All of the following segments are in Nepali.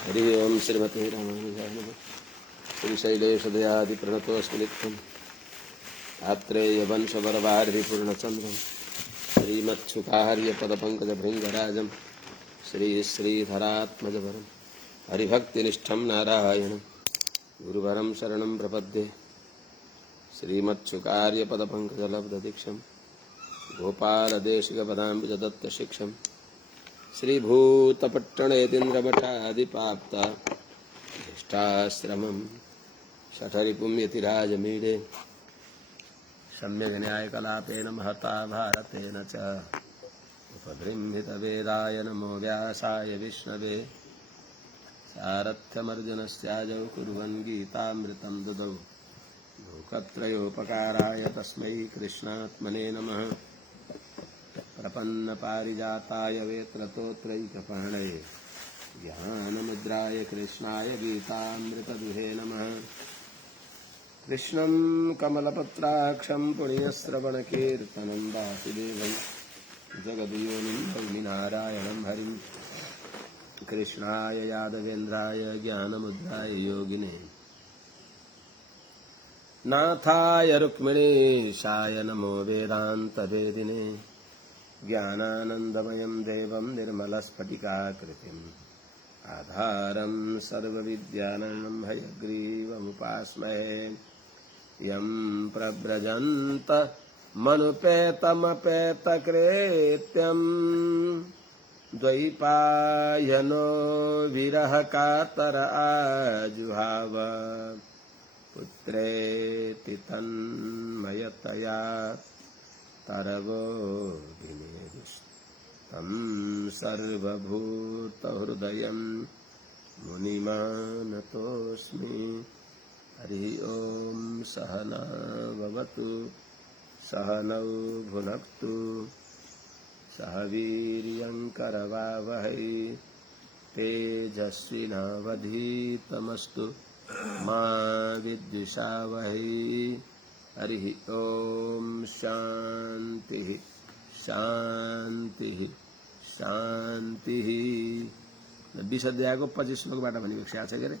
हरि ओम श्रीमते रामानुजाय नमः। श्रीशैलेशदयादिप्रणतोऽस्मि नित्यम् आत्रेयवंशवरवारिपूर्णचन्द्रम् श्रीमत्सुकार्यपदपङ्कजभृङ्गराजम् श्रीश्रीधरात्मजवरम् हरिभक्तिनिष्ठं नारायणं गुरुवरं शरणं प्रपद्ये। श्रीमत्सुकार्यपदपङ्कजलब्धदीक्षं गोपालदेशिकपदाम्बुजदत्तशिक्षम् श्रीभूतपट्टणयतीन्द्रमठादिपाप्ता इष्टाश्रमं शठरिपुं यतिराजमीडे सम्यग्न्यायकलापेन महता भारतेन च उपबृंहितवेदाय नमो व्यासाय विष्णवे। सारथ्यमर्जुनस्याजौ कुर्वन् गीतामृतं ददौ लोकत्रयोपकाराय तस्मै कृष्णात्मने नमः। प्रपन्नपारिजाताय वेत्रतोत्रैकपाणये ज्ञानमुद्राय कृष्णाय गीतामृतदुहे नमः। कृष्णं कमलपत्राक्षं पुण्यश्रवणकीर्तनं वासुदेवं जगद्योनिं भौमिनारायणं हरिं कृष्णाय यादवेन्द्राय ज्ञानमुद्राय योगिने नाथाय रुक्मिणीशाय नमो वेदान्तवेदिने। ज्ञानानन्दमयं देवं निर्मलस्फटिकाकृतिम् आधारं सर्वविद्यानां हयग्रीवमुपास्महे। यं प्रव्रजन्त मनुपेतमपेतकृत्यं द्वैपायनो विरहकातर आजुहाव पुत्रेति तन्मयतया तरवो तं सर्वभूतहृदयं मुनिमानतोऽस्मि। हरि ओम सहना भवतु सहनौ भुनक्तु सह वीर्यङ्करवावहै तेजस्विनावधीतमस्तु मा विद्विषावहै। हरि ओम शांति शांति शांति। 20 अध्याय को 25 श्लोकबाट भनेको इच्छा छ के रे।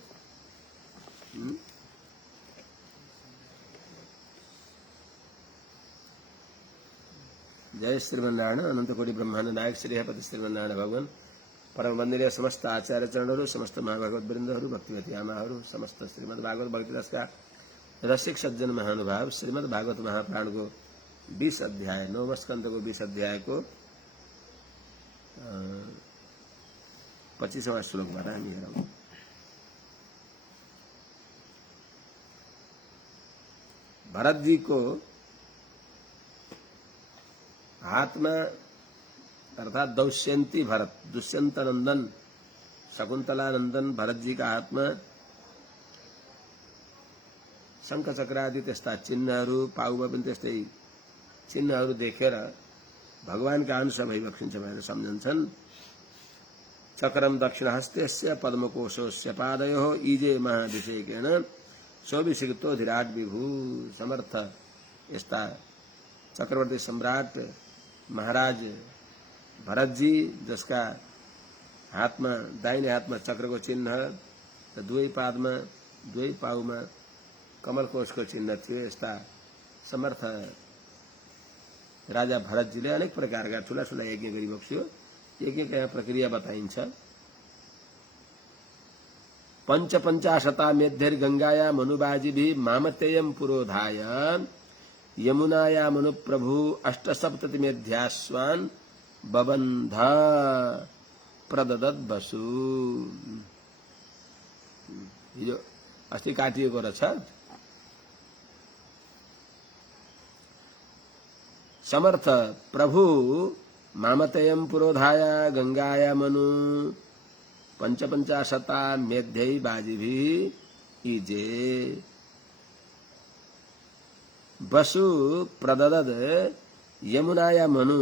जय श्रीमन्नारायण अनंत कोटि ब्रह्मांड नायक श्री हरिपति श्रीमन्नारायण भगवान परम वन्दनीय समस्त आचार्य चरणहरू समस्त महाभागवत वृन्दहरू भक्तिवती आमाहरू समस्त श्रीमद् भागवत भक्ति रसका रसिक सज्जन महानुभाव श्रीमद् भागवत महापुराण को 20 अध्याय 9वें स्कंद को 20 अध्याय को 25वां श्लोकबाट हामी हेरौँ। भरत जी को हाथ में अर्थात दौष्यंती भरत दुष्यंत नंदन शकुंतला नंदन भरत जी का हाथ में शंख चक्र आदि त्यस्ता चिन्हहरू पाउमा पनि त्यस्तै चिन्हहरू देखेर भगवानका अंश भइबक्सिन्छ भनेर सम्झन्छन्। चक्रम दक्षिणहस्त्यस्य पद्मकोशस्य पादयोः ईजे महाभिषेकेन शोभिषिक्तो धीराट विभू। समर्थ यस्ता चक्रवर्ती सम्राट महाराज भरत जी जसका हाथ में दाहिने हाथ में चक्र को चिन्ह र दुवै पादमा दुवै पाउमा कमलकोश को चिन्ह थियो। यस्ता समर्थ राजा भरत जी ले अनेक प्रकार का ठूला ठूला यज्ञ गरिबक्स्यो। यज्ञ का प्रक्रिया बताइन्छ। पंचपंचाशता मेध्यैर गंगाया मनुबाजिभि मामतेयम पुरोधाय यमुनाया मनु प्रभु अष्टसप्तति मेध्यास्वान बबंध प्रददत बसु। यो अस्ति काटिएको रहेछ। समर्थ प्रभु मामतेयम पुरोधाय गंगाया मनु पंचपंचाशता मेध्यै बाजिभि ईजे बसु प्रददद यमुनाया मनु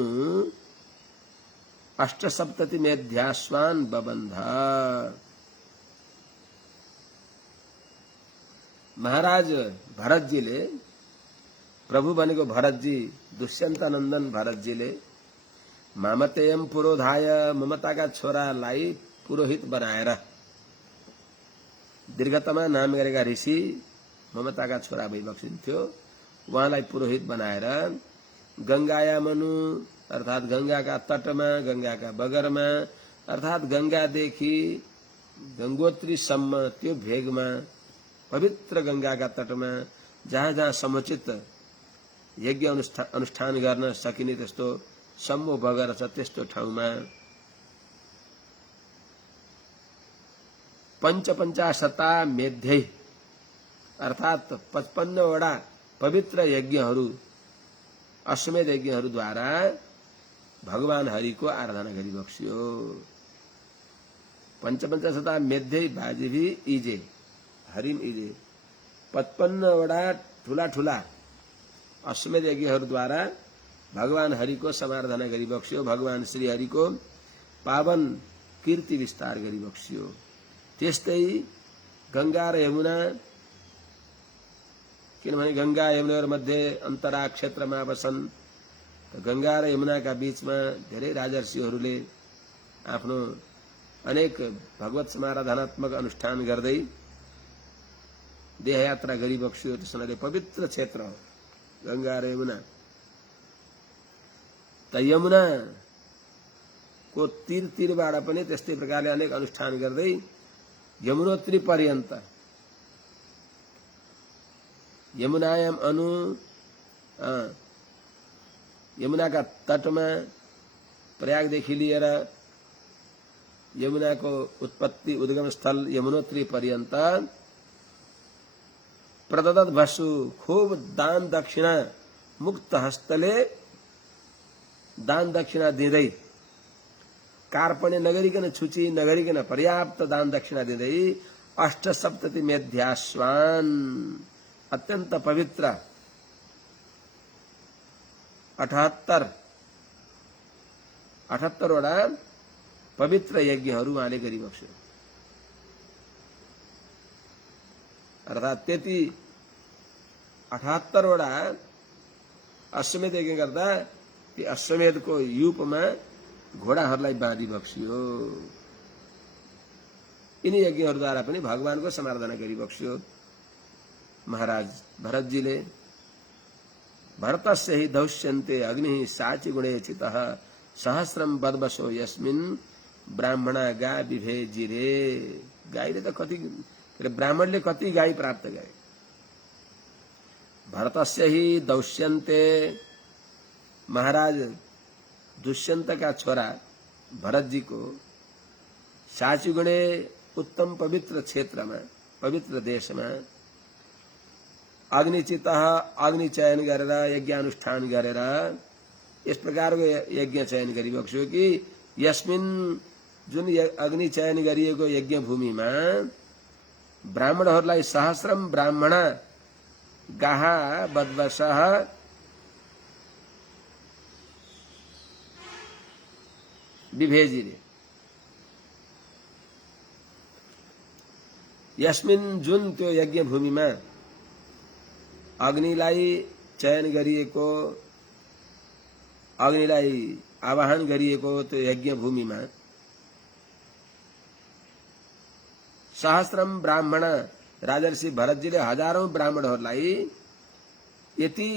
अष्टसप्तति मेध्यास्वान बबंध। महाराज भरत जी ले प्रभु बनेको भरत जी दुष्यंत नंदन भरत जी ले मामतेयम पुरोधाय ममताका छोरालाई पुरोहित बनाएर दीर्घतमा नाम गरेका ऋषि ममताका छोरा भइबक्सिन्थ्यो। उहाँलाई पुरोहित बनाएर गंगायामनु अर्थात गंगाका तटमा, गंगाका बगरमा अर्थात गंगादेखि गंगोत्रीसम्म त्यो भेगमा पवित्र गंगाका तटमा जहाँ जहाँ समुचित यज्ञ अनुष्ठान गर्न सकिने त्यस्तो सम्मो बगर छ, त्यस्तो ठाउँमा 55 मेध्यै अर्थात 55 वटा पवित्र यज्ञहरू, अश्वमेध यज्ञहरूद्वारा भगवान हरिको आराधना गरिबक्सियो। 55 मेध्यै बाजिभी इजे हरिम इजे 55 वटा ठूला ठूला अश्वमेध यज्ञहरूद्वारा भगवान हरिको समाराधना गरिबक्सियो। भगवान श्री हरिको पावन कीर्ति विस्तार गरिबक्सियो। त्यस्तै गंगा र यमुना, किनभने गंगा यमुना मध्ये अन्तरा क्षेत्रमा बसन्। गंगा र यमुनाका बीचमा धेरै राजर्षिहरूले आफ्नो अनेक भगवत समाराधनात्मक अनुष्ठान गर्दै देहयात्रा गरिबक्सियो। त्यसैले पवित्र क्षेत्र हो गंगा र यमुना। त यमुना को तीरबाट पनि त्यस्तै प्रकारले अनेक अनुष्ठान गर्दै यमुनोत्री पर्यन्त यमुनायाम अनु यमुनाका तटमा प्रयागदेखि लिएर यमुनाको उत्पत्ति उद्गम स्थल यमुनोत्री पर्यन्त प्रदत्त वसु खूब दान दक्षिणा मुक्त हस्तले दान दक्षिणा दिँदै, कार्पण्य नगरिकन छुची नगरिकन पर्याप्त दान दक्षिणा दिँदै 8 मेध्याश्वान अत्यन्त पवित्र 78 वटा पवित्र यज्ञहरू उहाँले गरिबक्स्यो। अर्थात त्यति 78 वटा अश्वमेध यज्ञ गर्दा ती अश्वमेधको युपमा घोडाहरूलाई बाँधिबक्सियो। यिनी यज्ञहरूद्वारा पनि भगवानको समाराधना गरिबक्स्यो। महाराज भरतजीले भरतस्य हि दौष्यन्ते अग्नि साचि गुणे चितः सहस्रम बदवशो यस्मिन् ब्राह्मणा गा विभेजिरे। गाईले त कति, ब्राह्मणले कति गाई प्राप्त गरे। भरतस्य हि दौष्यन्ते, महाराज दुष्यन्तका छोरा भरतजीको साचि गुणे उत्तम पवित्र क्षेत्रमा, पवित्र देशमा अग्निचितः अग्नि चयन गरेर यज्ञानुष्ठान गरेर यस प्रकारको यज्ञ चयन गरिबक्स्यो कि यस्मिन् जुन अग्नि चयन गरिएको यज्ञ भूमिमा ब्राह्मणहरूलाई सहस्रम ब्राह्मण गाहा बद्वशः विभेजिरे। यस्मिन् जुन त्यो यज्ञ भूमिमा अग्निलाई चयन गरिएको, अग्निलाई आवाहन गरिएको त्यो यज्ञ भूमिमा सहस्रम ब्राह्मण, राजर्षि भरतजीले हजारौं ब्राह्मणहरूलाई यति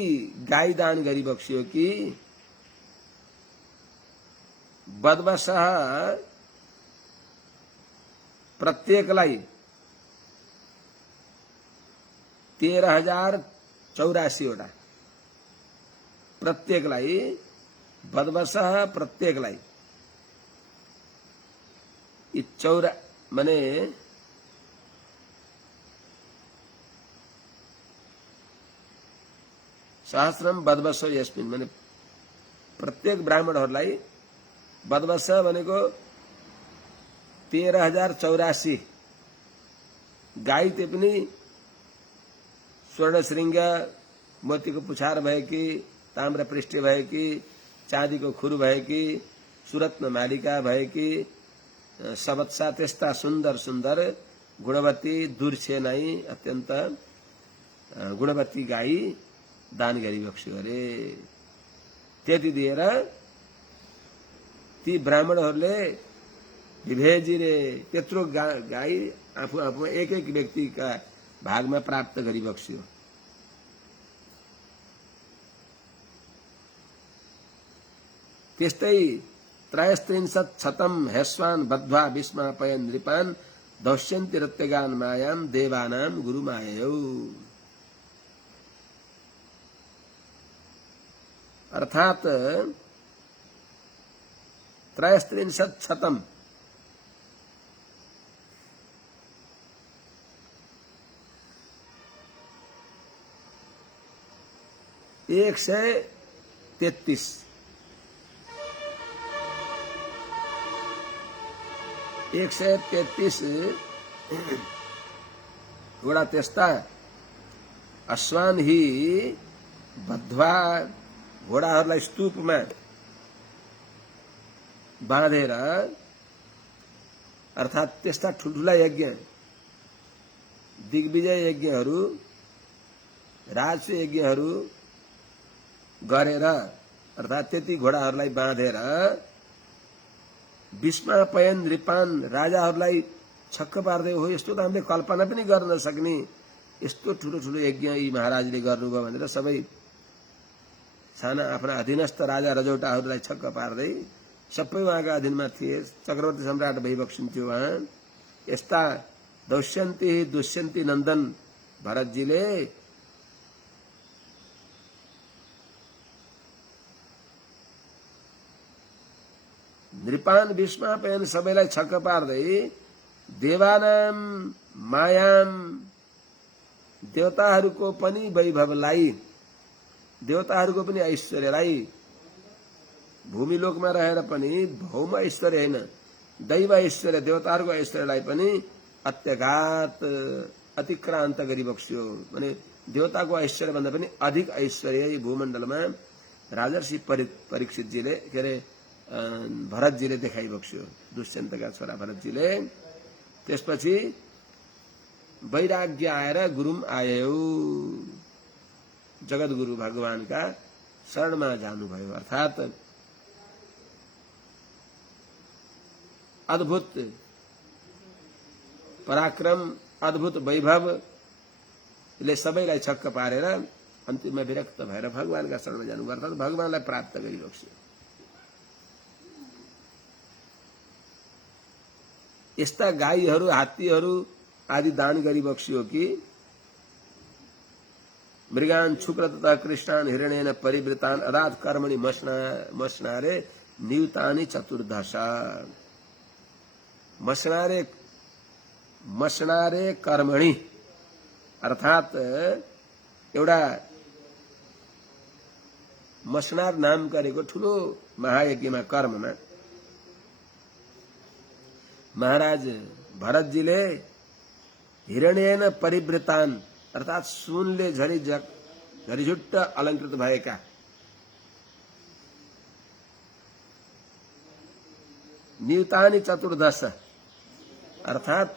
गाई दान गरिबक्स्यो कि बदवशः प्रत्येकलाई 13,084 वटा, प्रत्येकलाई बदवशः प्रत्येकलाई माने सहस्रम बदवशो यस्मिन् माने प्रत्येक ब्राह्मणहरूलाई बदवश भनेको 13,084 गाई, त्यो पनि स्वर्ण श्रृंग मोतीको पुछार भएकी, ताम्र पृष्ठ भएकी, चाँदीको खुर भएकी, सुरत्न मालिका भएकी, सबत्सा त्यस्ता सुन्दर सुन्दर गुणवती दूरछे नै अत्यन्त गुणवती गाई दान गरिबक्स्यो अरे। त्यति दिएर ती ब्राह्मणहरूले विभेजिरे त्यत्रो गाई आफू आफूमा एक एक व्यक्तिका भागमा प्राप्त गरी बक्स्यो। त्यस्तै 33 क्षतम हेस्वान बद्ध्वा विस्मापयन् नृपान् दौष्यन्ति रत्यगान मायाम देवानाम गुरु मायौ। अर्थात 33 क्षतम 133 वटा त्यस्ता अश्वान ही बद्ध्वा घोडाहरूलाई स्तूपमा बाँधेर अर्थात त्यस्ता ठुल्ठुला यज्ञ दिग्विजय यज्ञहरू राजस्व यज्ञहरू गरेर अर्थात त्यति घोडाहरूलाई बाँधेर विस्मापयन नृपान राजाहरूलाई छक्क पार्दै हो यस्तो त हामीले कल्पना पनि गर्न नसक्ने यस्तो ठुलो ठुलो यज्ञ यी महाराजले गर्नुभयो भनेर सबै साना आफ्ना अधीनस्थ राजा रजौटाहरूलाई छक्क पार्दै सबै उहाँका अधीनमा थिए। चक्रवर्ती सम्राट भइबक्सिन्थ्यो उहाँ। यस्ता दौष्यन्ती दुष्यन्ती नन्दन भरतजीले नृपान विस्मापयन सबैलाई छक्क पार्दै देवानाम मायाम देवताहरूको पनि वैभवलाई देवताहरूको पनि ऐश्वर्यलाई भूमिलोकमा रहेर पनि भौम ऐश्वर्य होइन दैव ऐश्वर्य देवताहरूको ऐश्वर्यलाई पनि अत्यघात अतिक्रान्त गरी बक्स्यो। भने देवताको ऐश्वर्य भन्दा पनि अधिक ऐश्वर्य भूमण्डलमा राजर्षि परीक्षितजीले के अरे भरतजीले देखाइबक्स्यो दुष्यन्तका छोरा भरतजीले। त्यसपछि वैराग्य आएर गुरुम आयो जगद्गुरु भगवानका शरणमा जानुभयो। अर्थात अद्भुत पराक्रम अद्भुत वैभवले सबैलाई छक्क पारेर अन्तिममा विरक्त भएर भगवानका शरणमा जानुभयो। अर्थात भगवानलाई प्राप्त गरिबक्स्यो। यस्ता गाईहरू हात्तीहरू आदि दान गरिबक्स्यो कि मृगान शुक्र तथा कृष्णान हिरण्येन परिवृतान अदात कर्मणि मसनारे नियुतानि चतुर्दश। मसनारे कर्मणि अर्थात एउटा मसनार नाम गरेको ठूलो महायज्ञमा कर्ममा महाराज भरतजीले हिरण्येन परिवृतान अर्थात सुनले झरीझुट्ट अलंकृत भएका नियुतानि चतुर्दश अर्थात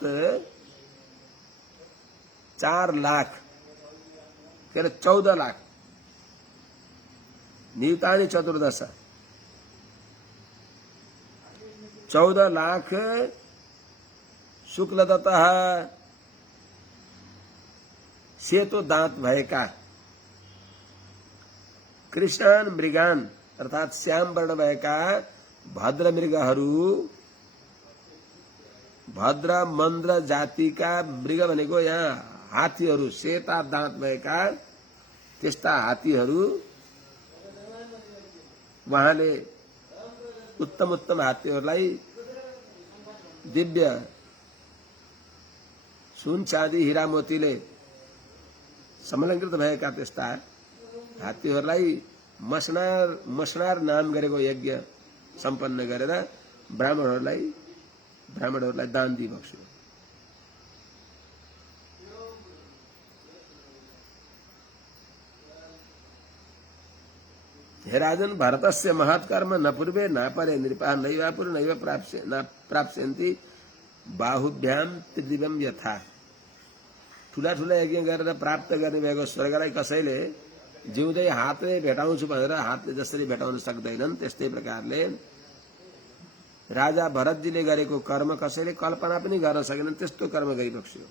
4 लाख के 14 लाख नियुतानि चतुर्दश 14 लाख शुक्लतः सेतो दांत भएका कृष्णान मृगान अर्थात श्याम वर्ण भएका भद्र मृगहरू भद्र मन्द्र जातिका मृग भनेको यहाँ हात्तीहरू सेता दांत भएका त्यस्ता हात्तीहरू उहाँले उत्तम उत्तम हात्तीहरूलाई दिव्य सुन चाँदी हीरा मोतीले समलंकृत भएका त्यस्ता हात्तीहरूलाई मसनार नाम गरेको यज्ञ सम्पन्न गरेर ब्राह्मणहरूलाई दान दिइबक्स्यो। हे राजन भरतस्य महत्कर्म न पूर्वे न परे नृपा नैवापुर नैव प्राप्स्यन्ति बाहुभ्याम त्रिदिवम यथा। ठूला ठूला यज्ञ गरेर प्राप्त गर्ने भएको स्वर्गलाई कसैले जिउँदै हातले भेटाउँछु भनेर हातले जसरी भेटाउन सक्दैनन् त्यस्तै प्रकारले राजा भरतजीले गरेको कर्म कसैले कल्पना पनि गर्न सकेन, त्यस्तो कर्म गरिबक्स्यो।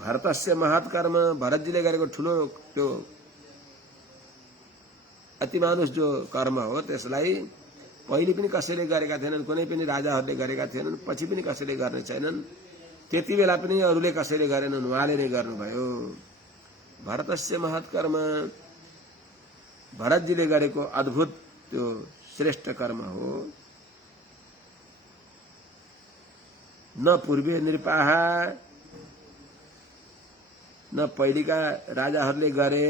भरतस्य महत् कर्म, भरतजीले गरेको ठुलो त्यो अतिमानुष जो कर्म हो त्यसलाई पहिले पनि कसैले गरेका थिएनन्, कुनै पनि राजाहरूले गरेका थिएनन्, पछि पनि कसैले गर्ने छैनन्। त्यति बेला पनि अरूले कसैले गरेनन्, उहाँले नै गर्नुभयो। भरतस्य महत् कर्म, भरतजीले गरेको अद्भुत त्यो श्रेष्ठ कर्म हो। न पूर्वे नृपाः, न पहिलेका राजाहरूले गरे,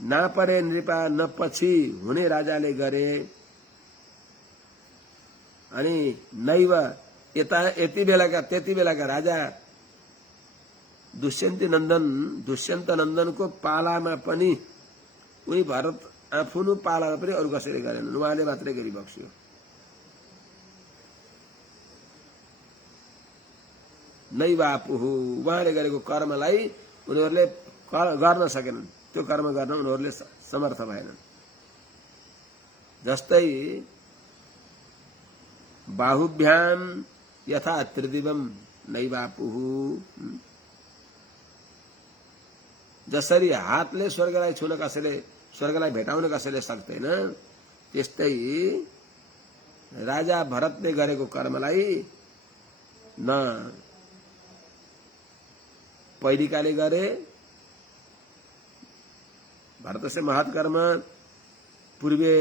न परे नृपा, न पछि हुने राजाले गरे। अनि नैव त्यति बेलाका राजा दुष्यन्त नन्दनको पालामा पनि उनी भरत आफूनु पालामा पनि अरू कसैले गरेनन्, उहाँले मात्रै गरिबक्स्यो। नैवापुहु, उहाँले गरेको कर्मलाई उनीहरूले गर्न सकेनन्, त्यो कर्म गर्न उनीहरूले समर्थ भएनन्। जस्तै बाहुभ्याम यथा त्रिदिवम नैवापुहु, जसरी हातले स्वर्गलाई छुन कसैले, स्वर्गलाई भेटाउन कसैले सक्दैन, त्यस्तै राजा भरतले गरेको कर्मलाई न पहिलिकाले गरे, भरतस्य महत् कर्म पूर्वे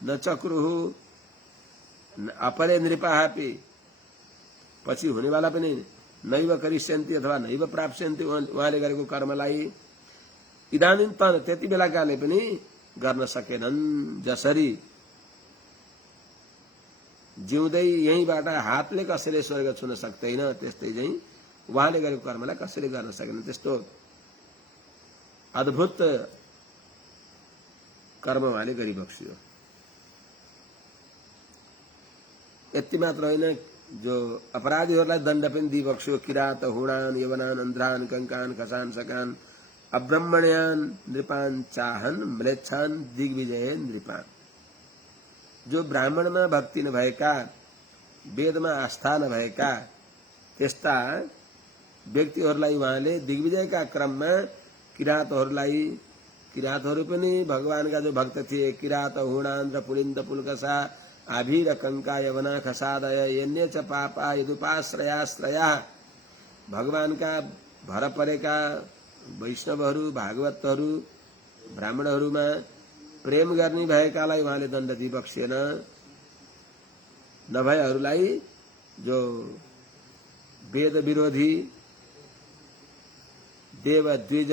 न चक्रुहु, अपरे नृपापि, पछि हुनेवाला पनि नैव करिष्यन्ति अथवा नैव प्राप्स्यन्ति, उहाँले गरेको कर्मलाई इदानीन्तन त्यति बेलाकाले पनि गर्न सकेनन्। जसरी जिउँदै यहीँबाट हातले कसैले स्वर्ग छुन सक्दैन, त्यस्तै चाहिँ उहाँले गरेको कर्मलाई कसैले गर्न सकेनन्। त्यस्तो अद्भुत कर्म उहाँले गरिबक्स्यो। यति मात्र होइन, जो अपराधीहरूलाई दण्ड पनि दिइबक्स्यो। किरात, हुणान, यवनान, अन्ध्रान, कंकान, खसान, सकान, अब्रह्मण्यान, नृपान चाहन, म्लेच्छान, दिग्विजय नृपान। जो ब्राह्मणमा भक्ति नभएका, वेदमा आस्था नभएका त्यस्ता व्यक्तिहरूलाई उहाँले दिग्विजयका क्रममा किरातहरू पनि भगवानका जो भक्त थिए, किरात, हुणान र पुलिन्द पुलकसा, आभि र कंका, यवना, खसादय, यन्य च पापा यदुपाश्रयाश्रया, भगवानका भर परेका वैष्णवहरू, भागवतहरू, ब्राह्मणहरूमा प्रेम गर्ने भएकालाई उहाँले दण्ड दिइबक्सेन। नभएहरूलाई, जो वेद विरोधी, देव द्विज,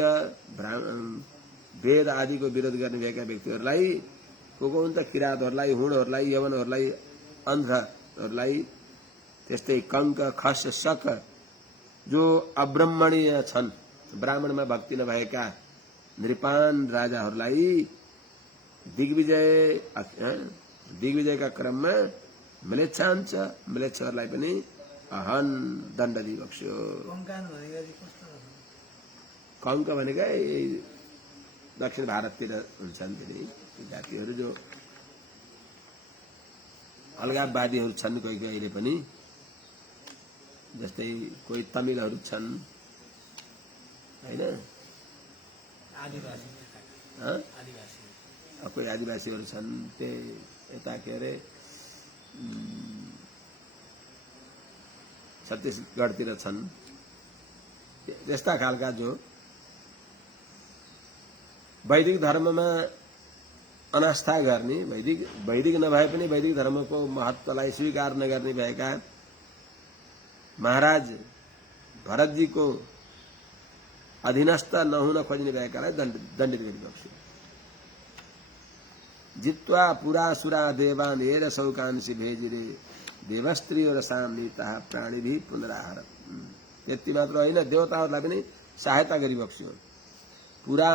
वेद आदिको विरोध गर्ने भएका व्यक्तिहरूलाई, को हुन् त किरातहरूलाई, हुणहरूलाई, यवनहरूलाई, अन्ध्रहरूलाई, त्यस्तै कंक, खस, शक, जो अब्रह्मणीय छन्, ब्राह्मणमा भक्ति नभएका नृपान राजाहरूलाई दिग्विजयका क्रममा म्लेच्छहरूलाई पनि अहन दण्ड दिइबक्स्यो। कंक भनेका दक्षिण भारततिर हुन्छन् धेरै जातिहरू, जो अलगाववादीहरू छन् कोही कोही अहिले पनि, जस्तै कोही तमिलहरू छन् हैन, कोही आदिवासीहरू छन्, यता के अरे छत्तीसगढतिर छन्। त्यस्ता खालका जो वैदिक धर्ममा अनास्था गर्ने, वैदिक नभए पनि वैदिक धर्मको महत्त्वलाई स्वीकार नगर्ने भएका महाराज भरतजीको अधीनस्थ नहुन खोज्ने भएकालाई दण्डित गरिबक्स्यो। जित्वा पुरासुरा देवान हेर शौकांसी भेजिरे, देवस्त्रियो र सामनीता प्राणीभि पुनराहार। त्यति मात्र होइन, देवताहरूलाई पनि सहायता गरिबक्स्यो। पुरा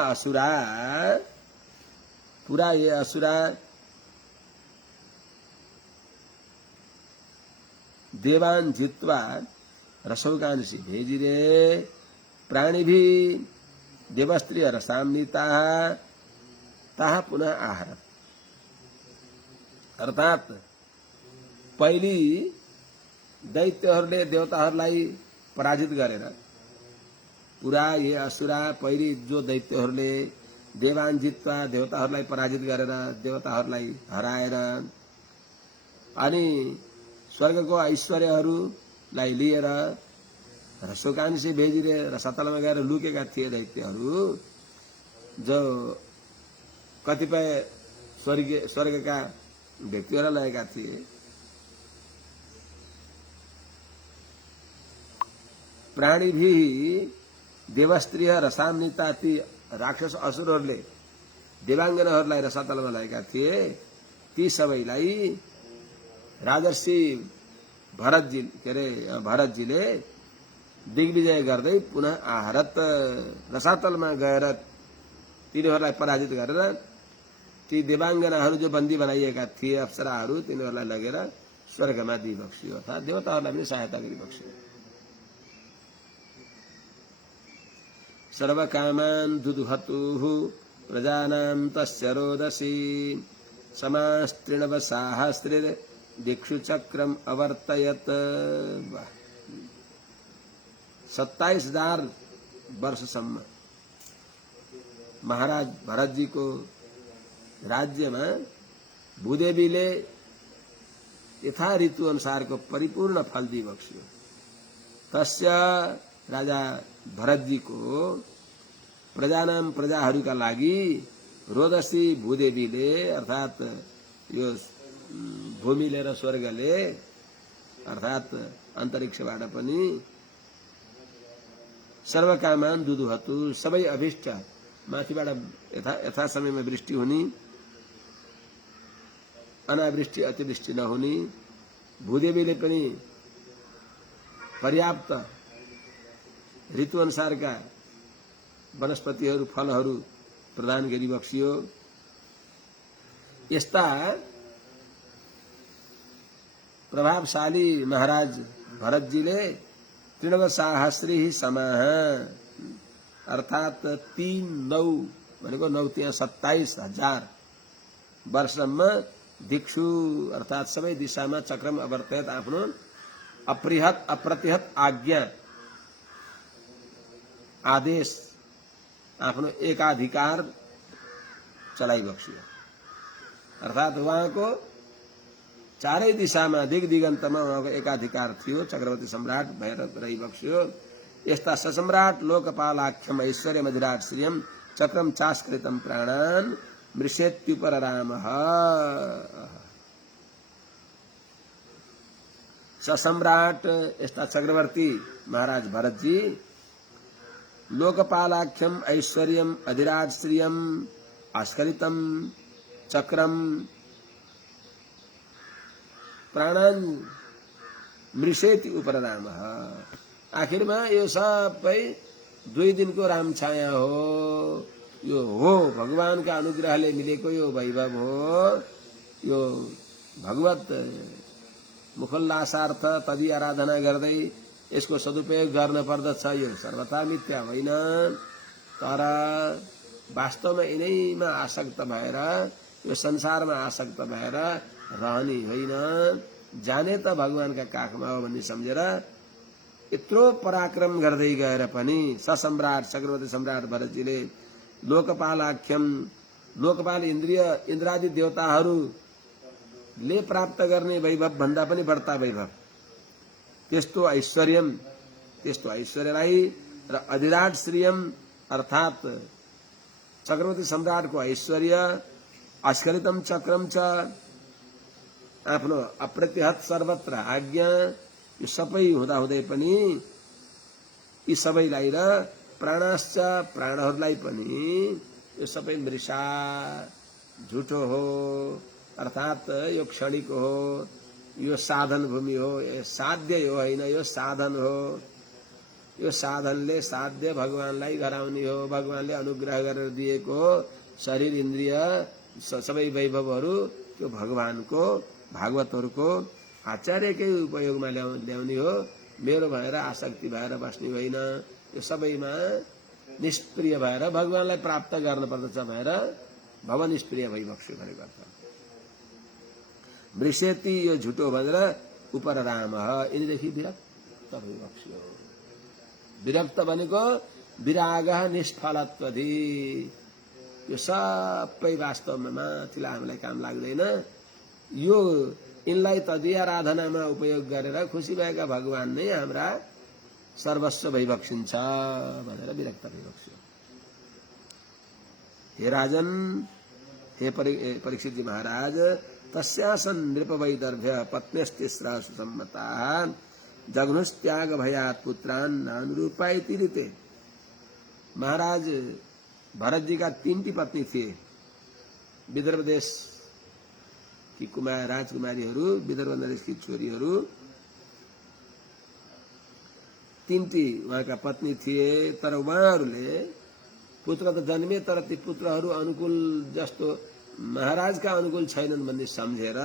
ये असुरा देवान जित्वा रसौकांसी भेजिरे, प्राणीभि देवस्त्री रसामनीता ताहा पुनः आहार। अर्थात पहली दैत्यहरूले देवताहरूलाई पराजित गरेर पुरा ये असुरा पहली जो दैत्यहरूले देवान जित्वा देवताहरूलाई पराजित गरेर देवताहरूलाई हराएर अनि स्वर्गको ऐश्वर्यहरूलाई लिएर र शोकांशी भेजिरे रसातलमा गएर लुकेका थिए दैत्यहरू जो कतिपय स्वर्गका व्यक्तिहरूलाई लगेका थिए। प्राणी भी देवस्त्रीय रसान्विता ती राक्षस असुरहरूले देवाङ्गनाहरूलाई रसातलमा लगेका थिए। ती सबैलाई राजर्षि भरतजी के अरे भरतजीले दिग्विजय गर्दै पुनः आहरत रसातलमा गएर तिनीहरूलाई पराजित गरेर ती देवाङ्गनाहरू जो बन्दी बनाइएका थिए अप्सराहरू तिनीहरूलाई लगेर स्वर्गमा दिइबक्सियो अर्थात् देवताहरूलाई पनि सहायता गरिबक्सियो। सर्वकामान् दुदुहतुः प्रजानां तस्य रोदसी समास्तृणवसाहस्त्रिर् दिक्षु चक्रम अवर्तयत। 27,000 वर्षसम्म महाराज भरतजी को राज्यमा भूदेवीले यथा ऋतु अनुसारको परिपूर्ण फल दिइबक्सियो। तस्य राजा भरतजी को प्रजानाम प्रजाहरूका लागि रोदसी भूदेवीले अर्थात यो भूमिले र स्वर्गले अर्थात अन्तरिक्षबाट पनि सर्वकामान दुदुहतु सबै अभिष्ट माथिबाट यथा समयमा वृष्टि हुने अनावृष्टि अतिवृष्टि नहुने भूदेवीले पनि पर्याप्त ऋतु अनुसारका वनस्पतिहरू फलहरू प्रदान गरिबक्सियो। यस्ता प्रभावशाली महाराज भरतजीले तृणवसाहस्री समाह अर्थात 3-9 भनेको 9 त्यहाँ 27,000 वर्षसम्म दिक्षु अर्थात सबै दिशामा चक्रम अवर्तयत आफ्नो अप्रतिहत आज्ञा आदेश आफ्नो एकाधिकार चलाइबक्सियो। अर्थात उहाँको चारै दिशामा दिगदिगन्तमा उहाँको एकाधिकार थियो। चक्रवर्ती सम्राट भएर रहिबक्सियो। यस्ता ससम्राट लोकपालाख्यम ऐश्वर्यमधिराट श्रियम चक्रम चास्कृतम प्राणान् मृषेत्युपररामः। ससम्राट यस्ता चक्रवर्ती महाराज भरतजी लोकपालाख्यम ऐश्वर्यम अधिराज श्रियम आस्खलितम चक्रम प्राणान मृषेति उपररामः। आखिरमा यो सबै 2 दिनको राम छाया हो। यो हो भगवानका अनुग्रहले मिलेको यो वैभव हो। यो भगवत मुखोल्लासार्थ तदी आराधना गर्दै यसको सदुपयोग गर्न पर्दछ। यो सर्वथा मिथ्या होइन, तर वास्तवमा यिनैमा आसक्त भएर यो संसारमा आसक्त भएर रहने होइन। जाने त भगवानका काखमा हो भन्ने सम्झेर यत्रो पराक्रम गर्दै गएर पनि ससम्राट चक्रवर्ती सम्राट भरतजीले लोकपालाख्यम लोकपाल इन्द्रादि देवताहरूले प्राप्त गर्ने वैभव भन्दा पनि बढ्ता वैभव त्यस्तो ऐश्वर्यलाई र अधिराट श्रियम अर्थात चक्रवर्ती सम्राटको ऐश्वर्य आस्खलितम चक्रम च आफ्नो अप्रतिहत सर्वत्र आज्ञा यो सबै हुँदाहुँदै पनि यी सबैलाई र प्राणाश्च प्राणहरूलाई पनि यो सबै मृषा झुटो हो। अर्थात यो क्षणिक हो, यो साधन भूमि हो, यो साध्य हो होइन, यो साधन हो। यो साधनले साध्य भगवानलाई गराउने हो। भगवानले अनुग्रह गरेर दिएको शरीर इन्द्रिय सबै वैभवहरू त्यो भगवानको भागवतहरूको आचार्यकै उपयोगमा ल्याउने हो। मेरो भएर आसक्ति भएर बस्ने होइन। यो सबैमा निष्प्रिय भएर भगवानलाई प्राप्त गर्न पर्दछ भएर भव निष्प्रिय भइबक्स्यो भनेको अर्थ। मृषेती यो झुटो भनेर उपर राम यिनीदेखि विरक्त भइबक्स्यो। विरक्त भनेको विराग निष्फलत्वधि, यो सबै वास्तवमा माथिलाई हामीलाई काम लाग्दैन। यो यिनलाई तदीय आराधनामा उपयोग गरेर खुसी भएका भगवान नै हाम्रा सर्वस्व भइबक्सिन्छ भनेर विरक्त भइबक्स्यो। हे राजन, हे परीक्षित महाराज, तस्यासन नृप वैदर्भ्य पत्न्यस्तिस्रा सुसम्मता जघनुस्त्याग भयात् पुत्रान नानुरूपायति ऋते। महाराज भरत जी का 3 पत्नी थिए। विदर्भ देश की राजकुमारीहरू, विदर्भ नरेश की छोरीहरू 3 उहाँका पत्नी थिए। तर उहाँहरूले पुत्र त जन्मे, तर ती पुत्रहरू अनुकूल जस्तो महाराजका अनुकूल छैनन् भन्ने सम्झेर,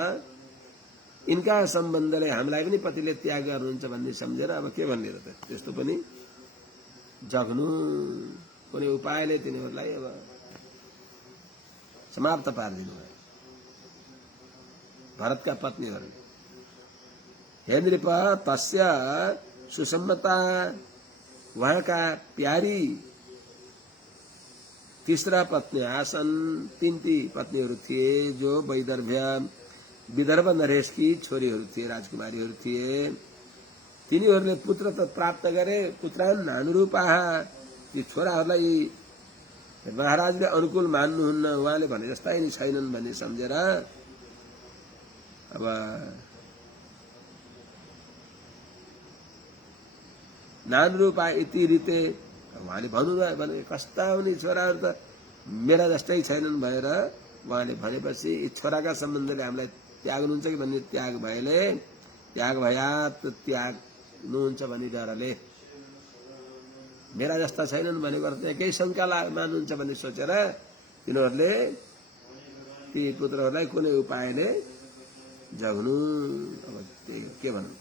यिनका सम्बन्धले हामीलाई पनि पतिले त्याग गर्नुहुन्छ भन्ने सम्झेर अब के भन्ने र त, त्यस्तो पनि जग्नु कुनै उपायले तिनीहरूलाई अब समाप्त पारिदिनु भयो भरतका पत्नीहरू। हे नृप, तस्य सुसम्मता, वहाँका प्यारी तीसरा पत्नी आसन, 3 पत्नीहरू थिए जो वैदर्भ्य विदर्भ नरेशकी छोरीहरू थिए, राजकुमारीहरू थिए। तिनीहरूले पुत्र त प्राप्त गरे, पुत्रान नानुरूपाः, ती छोराहरूलाई महाराजले अनुकूल मान्नुहुन्न, उहाँले भने जस्ता यिनी छैनन् भन्ने सम्झेर अब नानुरूपा इति रीते उहाँले भन्नुभयो भने कस्ता हुने छोराहरू त मेरा जस्तै छैनन् भनेर उहाँले भनेपछि यी छोराका सम्बन्धले हामीलाई त्याग्नुहुन्छ कि भन्ने त्याग भएले, त्याग भयात् त्याग्नुहुन्छ भन्ने डरले, मेरा जस्ता छैनन् भनेको अर्थ केही शङ्का मान्नुहुन्छ भन्ने सोचेर तिनीहरूले ती पुत्रहरूलाई कुनै उपायले जग्नु। अब के भन्नु,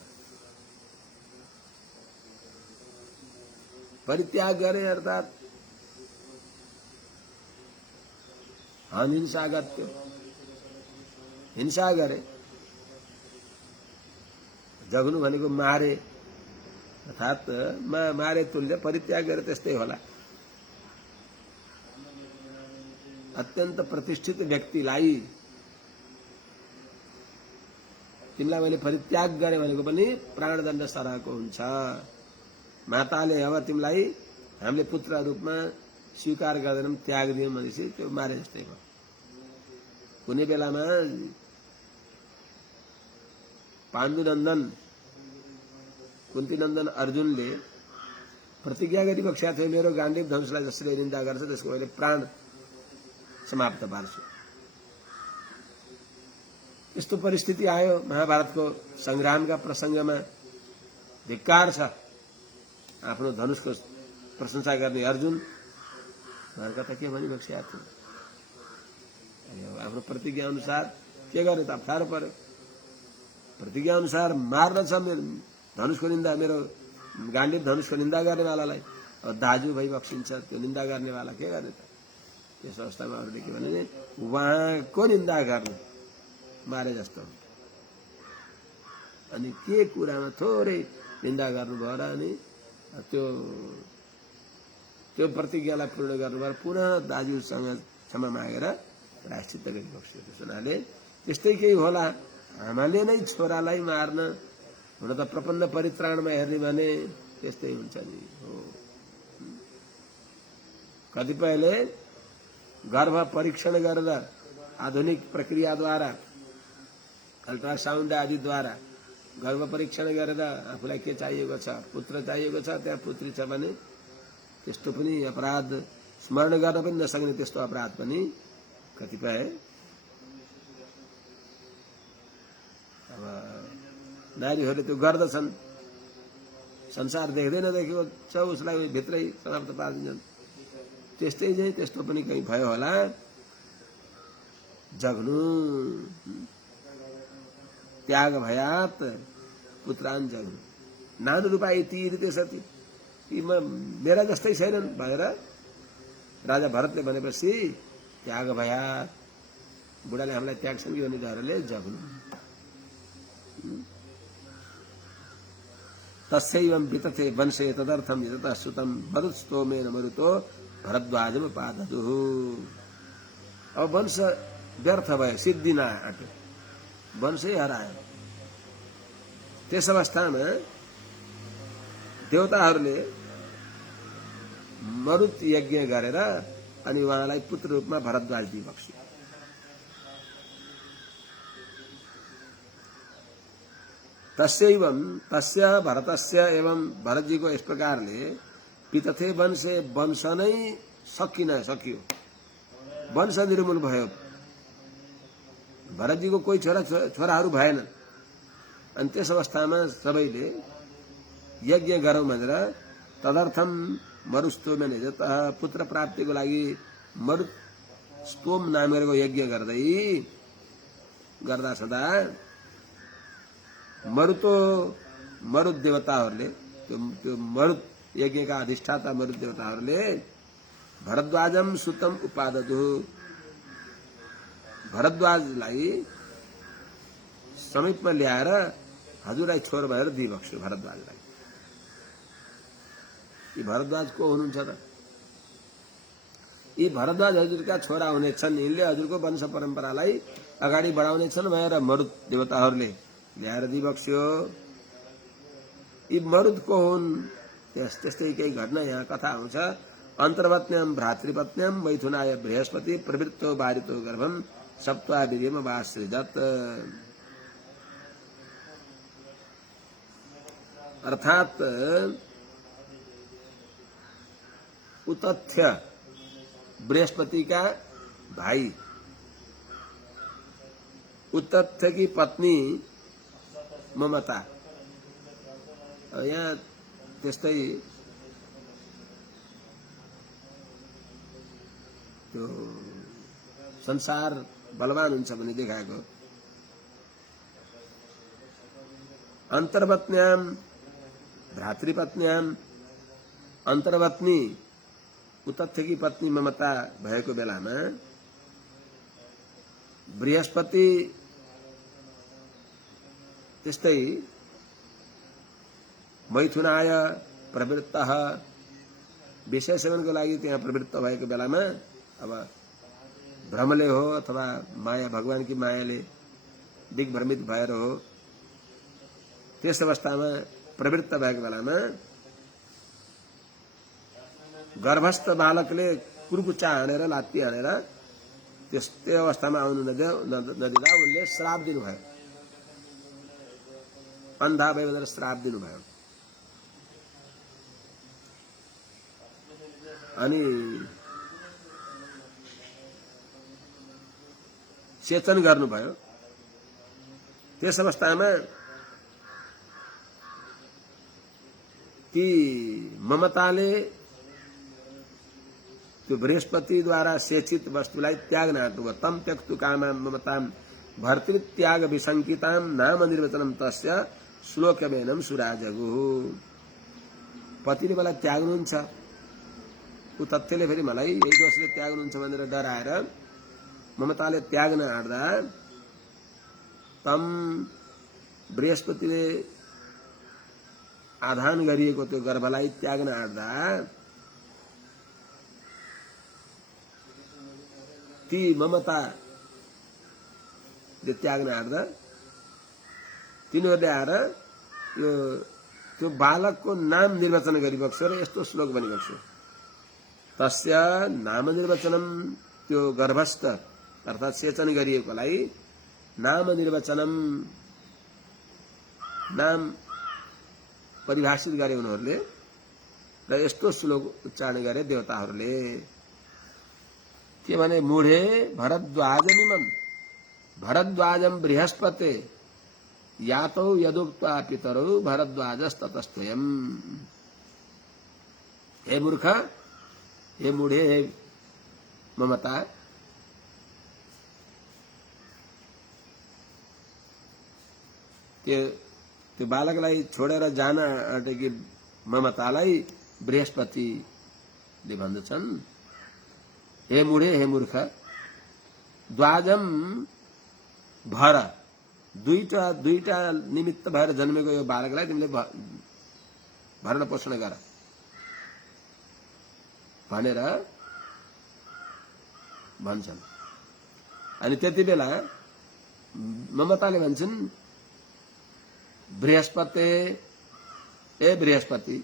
परित्याग गरे अर्थात् हिंसा गत्यो, हिंसा गरे। जग्नु भनेको मारे, अर्थात् मारे तुल्य परित्याग गरे त्यस्तै होला। अत्यन्त प्रतिष्ठित व्यक्तिलाई तिमीलाई मैले परित्याग गरे भनेको पनि प्राणदण्ड सरहको हुन्छ। माताले अब तिमीलाई हामीले पुत्र रूपमा स्वीकार गर्दैनौं, त्याग दियौं भनेपछि त्यो मारे जस्तै भयो। कुनै बेलामा पाण्डुनन्दन कुन्तीनन्दन अर्जुनले प्रतिज्ञा गरिबक्सेका थियो, मेरो गाण्डीव धनुषलाई जसले निन्दा गर्छ त्यसको मैले प्राण समाप्त पार्छु। यस्तो परिस्थिति आयो महाभारतको संग्रामका प्रसंगमा। धिक्कार छ आफ्नो धनुषको प्रशंसा गर्ने अर्जुन, उहाँका त के भनिबक्सेका थियो, आफ्नो प्रतिज्ञा अनुसार के गरे त अप्ठ्यारो पर्यो। प्रतिज्ञा अनुसार मार्न छ मेरो धनुषको निन्दा, मेरो गाण्डीव धनुषको निन्दा गर्नेवालालाई दाजु भइबक्सिन्छ, त्यो निन्दा गर्नेवाला के गर्ने त। त्यस अवस्थामा अरूले के भने उहाँको निन्दा गर्ने मारे जस्तो। अनि के कुरामा थोरै निन्दा गर्नुभयो र अनि त्यो प्रतिज्ञालाई पूर्ण गर्नुभयो, पुनः दाजुसँग क्षमा मागेर प्रायश्चित्त गरिबक्स्यो। त्यस हुनाले त्यस्तै केही होला, हामीले नै छोरालाई मार्न, हुन त प्रपन्न परित्राणमा हेर्ने भने त्यस्तै हुन्छ नि हो। कतिपयले गर्भ परीक्षण गरेर आधुनिक प्रक्रियाद्वारा, अल्ट्रासाउन्ड आदिद्वारा गर्भ परीक्षण गरेर आफूलाई के चाहिएको छ, पुत्र चाहिएको छ, त्यहाँ पुत्री छ भने त्यस्तो पनि अपराध स्मरण गर्न पनि नसक्ने त्यस्तो अपराध पनि कतिपय अब नारीहरूले त्यो गर्दछन्। संसार देख्दै नदेखेको छ उसलाई भित्रै समाप्त पारिदिन्छन्। त्यस्तै चाहिँ त्यस्तो पनि कहीँ भयो होला। जग्नु त्याग भयात् पुत्रान जग्नु नानुरूपा इति रीते सती, यी मेरा जस्तै छैनन् भनेर राजा भरतले भनेपछि त्याग भयात्, बुढाले हामीलाई त्याग्छन् कि भन्ने डरले जग्नु। तस्यैवं वितथे वंशे तदर्थम यततः सुतम मरुत्स्तोमेन मरुतो भरद्वाजम पाददुः। अब वंश व्यर्थ भयो, सिद्धि नआट्यो, वंशै हरायो। त्यस अवस्थामा देवताहरूले मरुत यज्ञ गरेर अनि उहाँलाई पुत्र रूपमा भरद्वाज दिइबक्स्यो। तस्यैवं तस्य भरतस्य एवं भरतजीको यस प्रकारले पितथे वंशे वंश नै सकियो, वंश निर्मूल भयो। भरतजीको कोही छोराहरू भएन। अनि त्यस अवस्थामा सबैले यज्ञ गरौँ भनेर तदर्थम मरुस्तोमेन यततः पुत्र प्राप्तिको लागि मरुस्तोम नाम गरेको यज्ञ गर्दा सदा मरुत देवताहरूले त्यो मरुत यज्ञका अधिष्ठाता मरुत देवताहरूले भरद्वाजम सुतम उपाददु, भरद्वाजलाई समीपमा ल्याएर हजुरलाई छोरो भएर दिइबक्स्यो भरद्वाजलाई। यी भरद्वाज को हुनुहुन्छ त? यी भरद्वाज हजुरका छोरा हुनेछन्, यिनले हजुरको वंश परम्परालाई अगाडि बढाउनेछन् भनेर मरुत देवताहरूले ल्याएर दिइबक्स्यो। यी मरुत को हुन्? त्यस्तै केही घटना यहाँ कथा आउँछ। अन्तर्वत्न्याम भ्रातृपत्न्याम मैथुनाय बृहस्पति प्रवृत्तो बारितो गर्भम सप्त्वा वीर्यम वासृजत। अर्थात उतथ्य बृहस्पति का भाई, उतथ्य की पत्नी ममता। यहाँ त्यस्तै त्यो संसार बलवान हुन्छ भने देखाएको। अन्तर्वत्न्याम भ्रातृपत्न्याम, अन्तर्वत्नी उतथ्य की पत्नी ममता भएको बेलामा बृहस्पति त्यस्तै मैथुनाय प्रवृत्तः, विषय सेवनको लागि त्यहाँ प्रवृत्त भएको बेलामा अब भ्रमले हो अथवा माया, भगवान की मायाले दिग्भ्रमित भएर हो, त्यस अवस्थामा प्रवृत्त भएको बेलामा गर्भस्थ बालकले कुर्कुच्चा हानेर लात्ती हानेर त्यस्तै अवस्थामा आउनु नदिँदा उनले श्राप दिनुभयो, अन्धा भयो भनेर श्राप दिनुभयो। अनि चेतन गर्नुभयो। त्यस अवस्थामा ती ममताले त्यो बृहस्पतिद्वारा सेचित वस्तुलाई त्याग्न आँट्नुभयो। तम त्यक्तु कामां ममतां भर्तृत्याग विसंकितां नाम निर्वचनम तस्य श्लोकमेनं सुराजगुः। पतिले मलाई त्याग्नुहुन्छ, ऊ तथ्यले फेरि मलाई यही दोषले त्याग्नुहुन्छ भनेर डराएर ममताले त्याग्न आँट्दा तम बृहस्पतिले आधान गरिएको त्यो गर्भलाई त्याग्न आँट्दा ती ममताले त्याग्न आँट्दा तिनीहरूले आएर त्यो बालकको नाम निर्वचन गरिबक्स्यो र यस्तो श्लोक बनिबक्स्यो। तस्य नाम निर्वचनम, त्यो गर्भस्थ अर्थात सेचन गरिएकोलाई नाम निर्वचनम, नाम परिभाषित गरे उनीहरूले र यस्तो श्लोक उच्चारण गरे देवताहरूले के भने मूढे भरद्वाजमिमं भरद्वाजम बृहस्पते यातौ यदुक्त्वा पितरौ भरद्वाजस्ततस्त्वयम्। हे मूर्ख, हे मूढे, हे ममता, त्यो बालकलाई छोडेर जान आँटेकी ममतालाई बृहस्पतिले भन्दछन्, हे मूढे, हे मूर्ख, द्वाजम भर, दुईटा निमित्त भएर जन्मेको यो बालकलाई तिमीले भरण पोषण गर भनेर भन्छन्। अनि त्यति बेला ममताले भन्छन् बृहस्पति, ए बृहस्पति,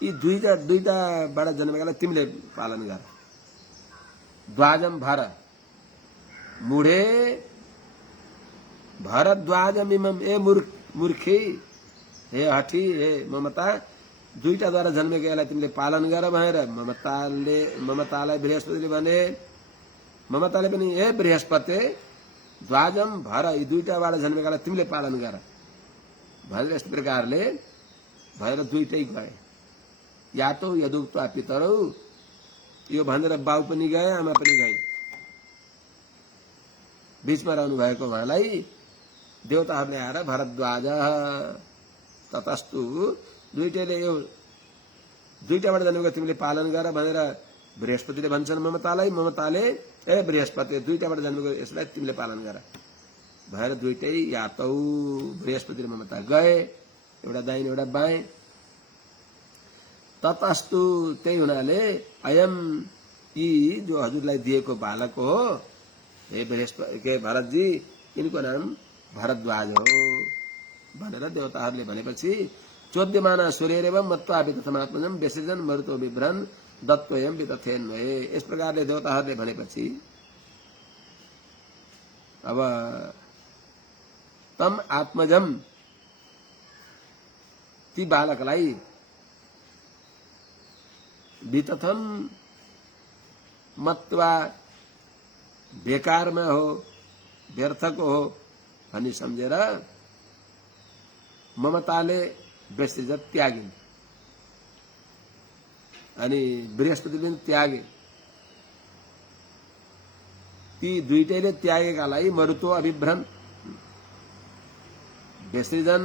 यी दुईटाबाट जन्मेकालाई तिमीले पालन गर। द्वाजम भर, मुढे भरद्वाजम इमम, ए मूर्खी, हे हठी, हे ममता, दुईटाद्वारा जन्मेको यसलाई तिमीले पालन गर भनेर ममतालाई बृहस्पतिले भने। ममताले पनि ए बृहस्पति, द्वाजम भर, यी दुईटाबाट जन्मेकालाई तिमीले पालन गर भनेर यस प्रकारले भएर दुईटै गए। यातौ यदुक्त्वा पितरौ, यो भनेर बाउ पनि गए, आमा पनि गए। बीचमा रहनु भएको उहाँलाई देवताहरूले आएर भरद्वाज ततस्तु, दुईटैले यो दुईटाबाट जन्मेको तिमीले पालन गर भनेर बृहस्पतिले भन्छन् ममतालाई। ममताले ए बृहस्पति, दुईटाबाट जन्मेको यसलाई तिमीले पालन गर भएर दुईटै यातौ, बृहस्पति र ममता गए, एउटा दाहिने एउटा बाएँ। ततस्तु, त्यही हुनाले अयम, यी जो हजुरलाई दिएको बालक हो, हे बृहस्पति के भरतजी, यिनको नाम भरद्वाज हो भनेर देवताहरूले भनेपछि चोद्यमाना सूर्यरेवम मत्वा वितथमात्मजम व्यसृजन मरुतो विभ्रन दत्तोयम वितथेन्वये, यस प्रकारले देवताहरूले भनेपछि अब तम आत्मजम, ती बालकलाई वितथम मत्वा, बेकारमा हो, व्यर्थको हो भनी सम्झेर ममताले व्यसृजत, त्यागिन्। अनि बृहस्पतिले पनि त्यागे। ती दुईटैले त्यागेकालाई मरुतो अभिभ्रम, व्यसृजन,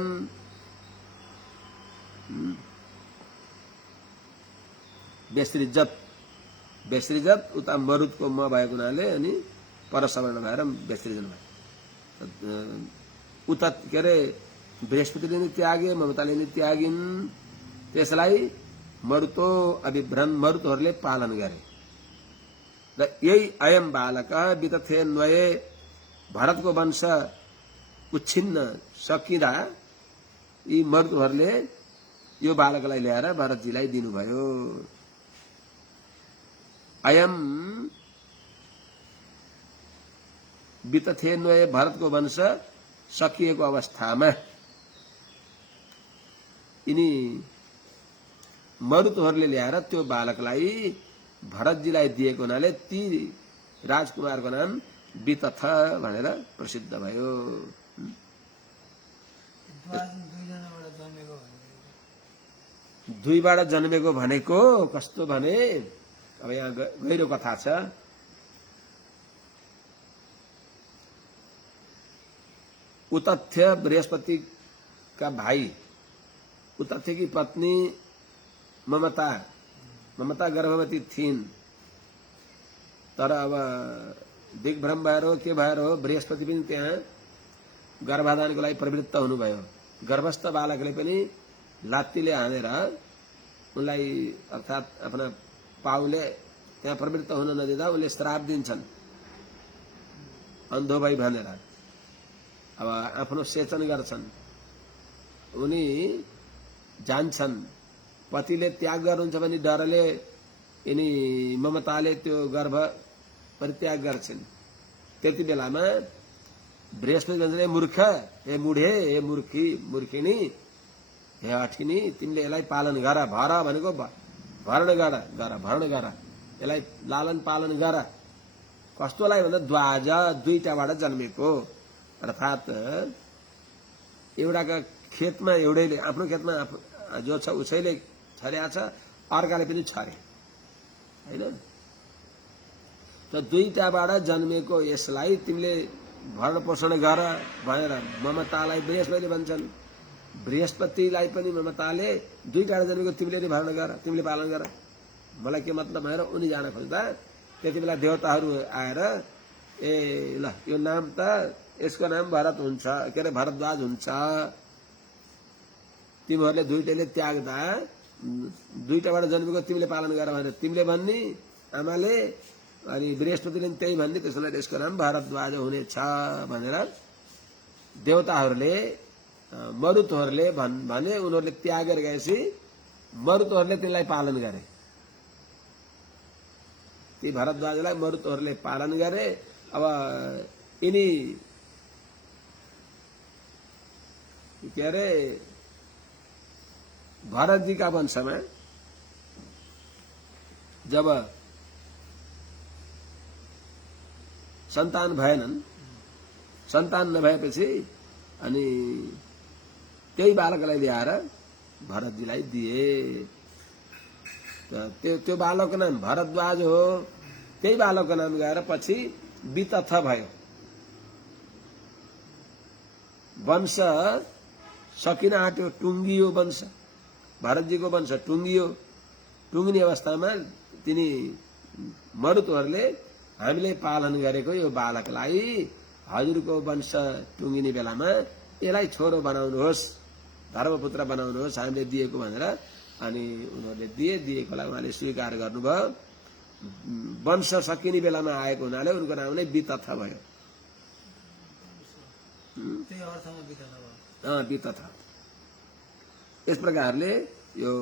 व्यसृजत उता मरुतको म भएको हुनाले अनि परसवर्ण भएर व्यसृजन भयो। उता के अरे बृहस्पतिले नि त्यागे, ममताले नि त्यागिन्, त्यसलाई मरुतो अभिभ्रम, मरुतहरूले पालन गरे। र यही अयम बालक वितथेन्वये, भरतको वंश उच्छिन्न सकिँदा यी मरुतहरूले यो बालकलाई ल्याएर भरतजीलाई दिनुभयो। अयम वितथेन्वये, भरतको वंश सकिएको अवस्थामा यिनी मरुतहरूले ल्याएर त्यो बालकलाई भरतजीलाई दिएको हुनाले ती राजकुमारको नाम वितथ भनेर प्रसिद्ध भयो। दुईबाट जन्मेको भनेको कस्तो भने, अब यहाँ गहिरो कथा छ। उतथ्य बृहस्पतिका भाइ, उतथ्य की पत्नी ममता गर्भवती थिइन्। तर अब दिग्भ्रम भएर हो के भएर हो, बृहस्पति पनि त्यहाँ गर्भाधानको लागि प्रवृत्त हुनुभयो। गर्भस्थ बालकले पनि लात्तीले हानेर उनलाई, अर्थात् आफ्ना पाउले त्यहाँ प्रवृत्त हुन नदिँदा उनले श्राप दिन्छन् अन्धो भई भनेर। अब आफ्नो सेचन गर्छन्, उनी जान्छन्। पतिले त्याग गर्नुहुन्छ भने डरले यिनी ममताले त्यो गर्भ परित्याग गर्छन्। त्यति बेलामा बृहस्पति भन्छ, मूर्ख, हे मुढे, हे मूर्खी, मूर्खिनी, हे अठिनी, तिमीले यसलाई पालन गर। भर भनेको भरण गर, भरण गर, यसलाई लालन पालन गर। कस्तोलाई भन्दा द्वाज, दुईटाबाट जन्मेको, अर्थात् एउटाका खेतमा एउटैले, आफ्नो खेतमा जो छ उसैले छर्या छ, अर्काले पनि छरे हैन। त दुईटाबाट जन्मेको यसलाई तिमीले भरण पोषण गर भनेर ममतालाई बृहस्पतिले भन्छन्। बृहस्पतिलाई पनि ममताले दुईटाबाट जन्मेको तिमीले नै भरण गर, तिमीले पालन गर, मलाई के मतलब भनेर उनी जान खोज्दा त्यति बेला देवताहरू आएर ए ल यो नाम त यसको नाम भरत हुन्छ, के अरे भरद्वाज हुन्छ। तिमीहरूले दुईटैले त्याग्दा दुईटाबाट जन्मेको तिमीले पालन गर भनेर तिमीले भन्ने आमाले, अनि बृहस्पतिले त्यही भन्ने, त्यसैले यसको नाम भरद्वाज हुनेछ भनेर देवताहरूले मरुतहरूले भने। उनीहरूले त्यागेर गएपछि मरुतहरूले त्यसलाई पालन गरे। ती भरद्वाजलाई मरुतहरूले पालन गरे। अब यिनी के अरे भरतजीका वंशमा जब सन्तान भएनन्, सन्तान नभएपछि अनि त्यही बालकलाई ल्याएर भरतजीलाई दिए। त्यो बालकको नाम भरद्वाज हो। त्यही बालकको नाम गएर पछि वितथ भयो। वंश सकिन आँट्यो, टुङ्गियो वंश। भरतजीको वंश टुङ्गियो। टुङ्गिने अवस्थामा तिनी मरुतहरूले हामीले पालन गरेको यो बालकलाई हजुरको वंश टुङ्गिने बेलामा यसलाई छोरो बनाउनुहोस्, धर्मपुत्र बनाउनुहोस् हामीले दिएको भनेर अनि उनीहरूले दिएकोलाई उहाँले स्वीकार गर्नुभयो। वंश सकिने बेलामा आएको हुनाले उनको नाम नै वितथ भयो। वितथ। यस प्रकारले यो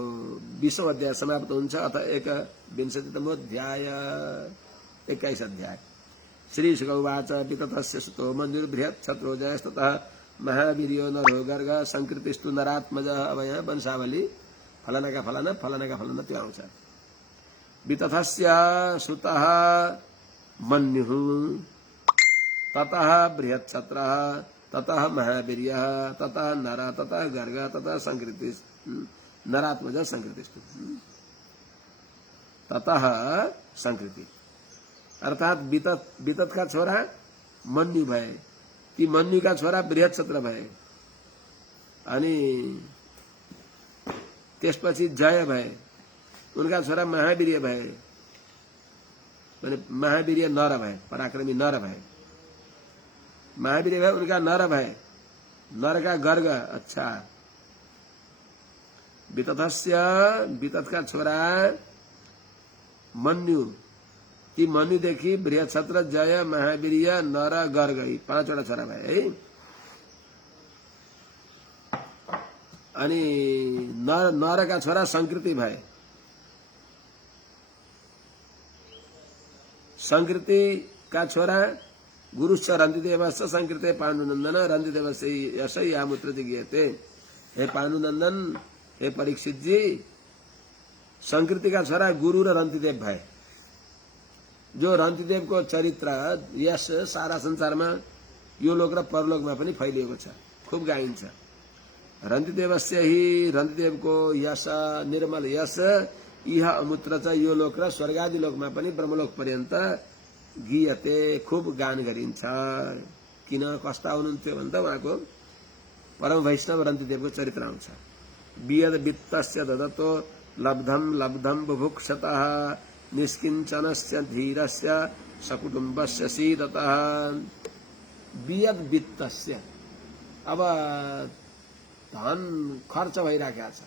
20औं अध्याय समाप्त हुन्छ। अथ 21तमो अध्याय 21 अध्याय। श्री शुकौवाच वितथस्य सुतो मन्युर्बृहत् क्षत्रो जयस्ततः महावीर्यो नरो गर्ग संकृतिस्तु नरात्मज। अब यहाँ वंशावली फलाना का फलाना त्यो आउँछ। वितथस्य सुतः मन्युः ततः बृहत् क्षत्रः ततः महावीर्यः ततः नर ततः गर्ग ततः संकृति नरात्मज संकृतिस्तु। ततः संकृति अर्थात वितथ का छोरा मन्यु भए। ती मन्यु का छोरा बृहत् क्षत्र भए। अनि त्यसपछि जय भए। उनका छोरा महावीर्य भए। महावीर्य नर भए, पराक्रमी नर भए। महावीर्य भए, उनका नर भए। नर का गर्ग। अच्छा, वितथस्य वितथ का छोरा मन्यु। ती मन्युदेखि बृहत् क्षत्र जय महावीर्य नर गर्ग 5वटा छोरा भए है। अनि नर का छोरा संकृति भए। संकृति का छोरा गुरुश्च रन्तिदेवश्च संकृते पाण्डुनन्दन रन्तिदेवस्य यश यामुत्र जिज्ञेते। हे पाण्डुनन्दन, हे परीक्षित जी, संकृति का छोरा गुरु र रन्तिदेव भए। जो रन्तिदेव को चरित्र यश सारा संसारमा यो लोक र परलोकमा पनि फैलिएको छ, खूब गाइन्छ। रन्तिदेवस्य ही रन्तिदेव को यश निर्मल यश इह अमूत्र च यो लोक र स्वर्गादि लोकमा पनि ब्रह्मलोक पर्यन्त गीयते, खूब गान गरिन्छ। किन कस्ता हुनुहुन्थ्यो भन्दा उहाँको परम वैष्णव रन्तिदेवको चरित्र आउँछ। वियद वित्तस्य ददतो लब्धम लब्धम बुभुक्षतः निष्किञ्चनस्य धीरस्य सकुटुम्बस्य सीदतः। वियद वित्तस्य, अब धन खर्च भइराखेको छ।